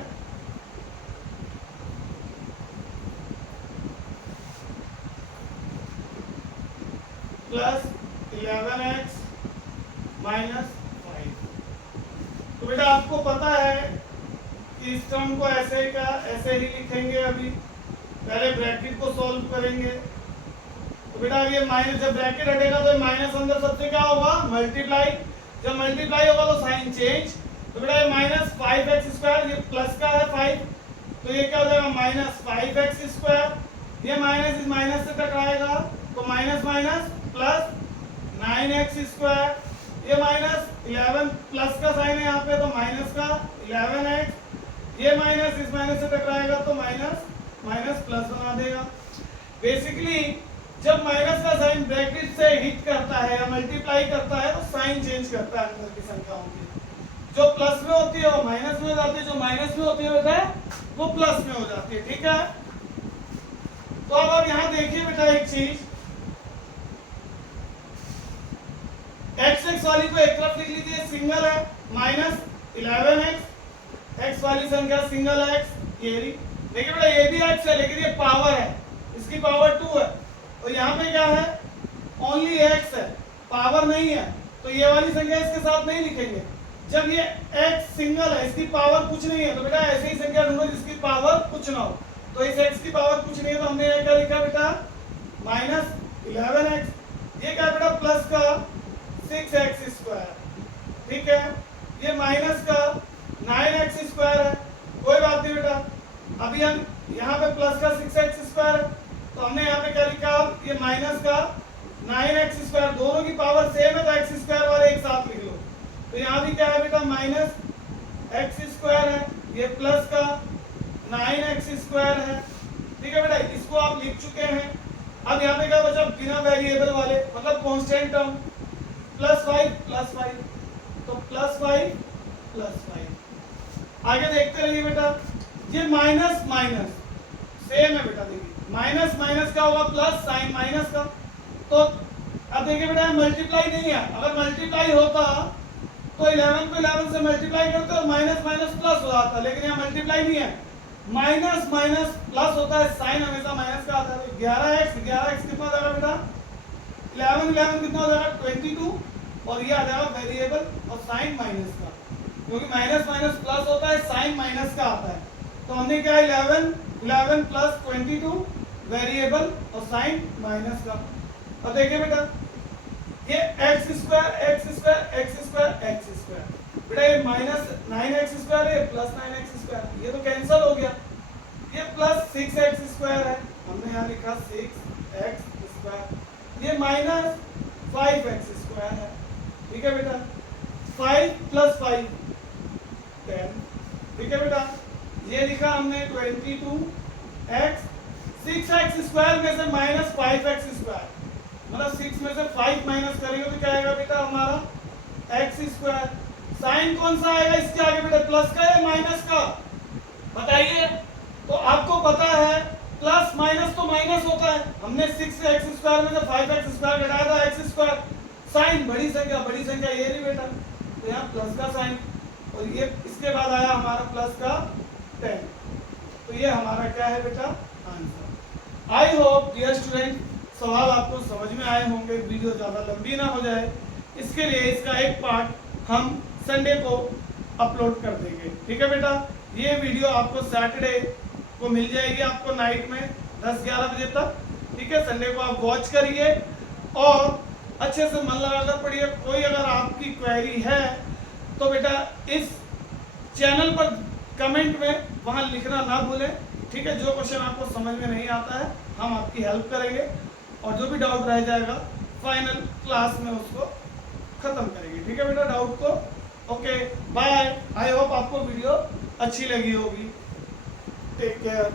प्लस 11x माइनस 5। तो बेटा आपको पता है कि इस टर्म को ऐसे का ऐसे ही लिखेंगे। अभी पहले ब्रैकेट को सॉल्व करेंगे, तो बेटा ये माइनस, जब ब्रैकेट हटेगा तो माइनस अंदर सबसे क्या होगा, मल्टीप्लाई। जब मल्टीप्लाई होगा तो साइन चेंज, तो बेटा ये माइनस 5x², ये प्लस का है 5, तो ये क्या हो जाएगा माइनस 5x²। ये माइनस इस माइनस से टकराएगा, तो माइनस माइनस प्लस 9x²। ये माइनस 11 प्लस का साइन है यहाँ पे, तो माइनस का 11x। ये माइनस इस माइनस से टकराएगा तो माइनस माइनस प्लस बना देगा। बेसिकली जब माइनस का साइन ब्रैकेट से हिट करता है या मल्टीप्लाई करता है तो साइन चेंज करता है अंदर की संख्याओं की। जो प्लस में होती है वो माइनस में हो जाती है, जो माइनस में होती है बेटा वो प्लस में हो जाती है, ठीक है। तो अब आप यहाँ देखिए बेटा एक चीज, एक्स एक्स वाली को एक तरफ लिख लीजिए, सिंगल है, माइनस 11x, एक्स वाली संख्या सिंगल एक्स, ये रही। देखिए बेटा ये भी एक्स है लेकिन ये पावर है, इसकी पावर 2 है, और यहाँ पे क्या है, ओनली एक्स है, पावर नहीं है, तो ये वाली संख्या इसके साथ नहीं लिखेंगे। जब ये x सिंगल है, इसकी पावर कुछ नहीं है, तो बेटा ऐसे ही संख्या ढूंढो जिसकी पावर कुछ ना हो। तो इस x की पावर कुछ नहीं है, तो हमने ये क्या लिखा बेटा, माइनस 11x। ये क्या बेटा, प्लस का 6x स्क्वायर, ठीक है, ये माइनस का 9x स्क्वायर है, कोई बात नहीं बेटा। अभी हम यहाँ पे प्लस का 6x स्क्वायर है, तो हमने यहाँ पे क्या लिखा, ये माइनस का 9x स्क्वायर, दोनों की पावर सेम है तो x स्क्वायर वाले एक साथ लिख लो। तो यहाँ भी क्या है बेटा, माइनस एक्स स्क्वायर है, ये प्लस का 9x स्क्वायर है, ठीक है बेटा, इसको आप लिख चुके हैं। अब यहाँ पे क्या बचा, बिना वेरिएबल वाले, मतलब कांस्टेंट टर्म, +5, तो +5 +5। आगे देखते रहिए बेटा, ये माइनस माइनस सेम है बेटा, देखिए माइनस माइनस का होगा प्लस, साइन माइनस का। तो अब देखिए बेटा मल्टीप्लाई नहीं है, अगर मल्टीप्लाई होता तो 11 को 11 से मल्टीप्लाई करते और माइनस माइनस प्लस हो जाता, लेकिन यहाँ मल्टीप्लाई नहीं है, माइनस माइनस प्लस होता है, साइन हमेशा माइनस का आता है। 11x कितना आ जाएगा बेटा, 11 कितना हो जाएगा 22, और ये आ जाएगा वेरिएबल और साइन माइनस का, क्योंकि माइनस माइनस प्लस होता है, साइन माइनस का आता है। तो हमने क्या 11 प्लस 22 वेरिएबल और साइन माइनस का। अब देखिए बेटा ये x स्क्वायर बेटा, ये माइनस 9x स्क्वायर है, प्लस 9x स्क्वायर, ये तो कैंसिल हो गया। ये प्लस 6x स्क्वायर है, हमने यहाँ लिखा 6x स्क्वायर, ये माइनस 5x स्क्वायर है, ठीक है बेटा, 5 + 5 10, ठीक है बेटा, ये लिखा हमने 22x, 6x स्क्वायर में से माइनस 5x स्क्वायर, मतलब 6 में से 5 माइनस करेंगे तो क्या आएगा बेटा हमारा x स्क्वायर। साइन कौन सा आएगा इसके आगे बेटा, प्लस का या माइनस का, बताइए। तो आपको पता है प्लस माइनस तो माइनस होता है, हमने 6x स्क्वायर में से 5x स्क्वायर घटाया था x स्क्वायर, साइन बड़ी संख्या ये नहीं बेटा, तो यहाँ प्लस का साइन, और ये इसके बाद आया हमारा प्लस का 10, तो ये हमारा क्या है बेटा answer. I hope dear student सवाल आपको समझ में आए होंगे, वीडियो ज़्यादा लंबी ना हो जाए, इसके लिए इसका एक पार्ट हम संडे को अपलोड कर देंगे, ठीक है बेटा। ये वीडियो आपको सैटरडे को मिल जाएगी, आपको नाइट में 10-11 बजे तक, ठीक है। संडे को आप वॉच करिए और अच्छे से मन लगाकर पढ़िए। कोई अगर आपकी क्वेरी है तो बेटा इस चैनल पर कमेंट में वहाँ लिखना ना भूलें, ठीक है। जो क्वेश्चन आपको समझ में नहीं आता है हम आपकी हेल्प करेंगे, और जो भी डाउट रह जाएगा फाइनल क्लास में उसको खत्म करेंगे, ठीक है बेटा, डाउट को। ओके बाय, आई होप आपको वीडियो अच्छी लगी होगी, टेक केयर।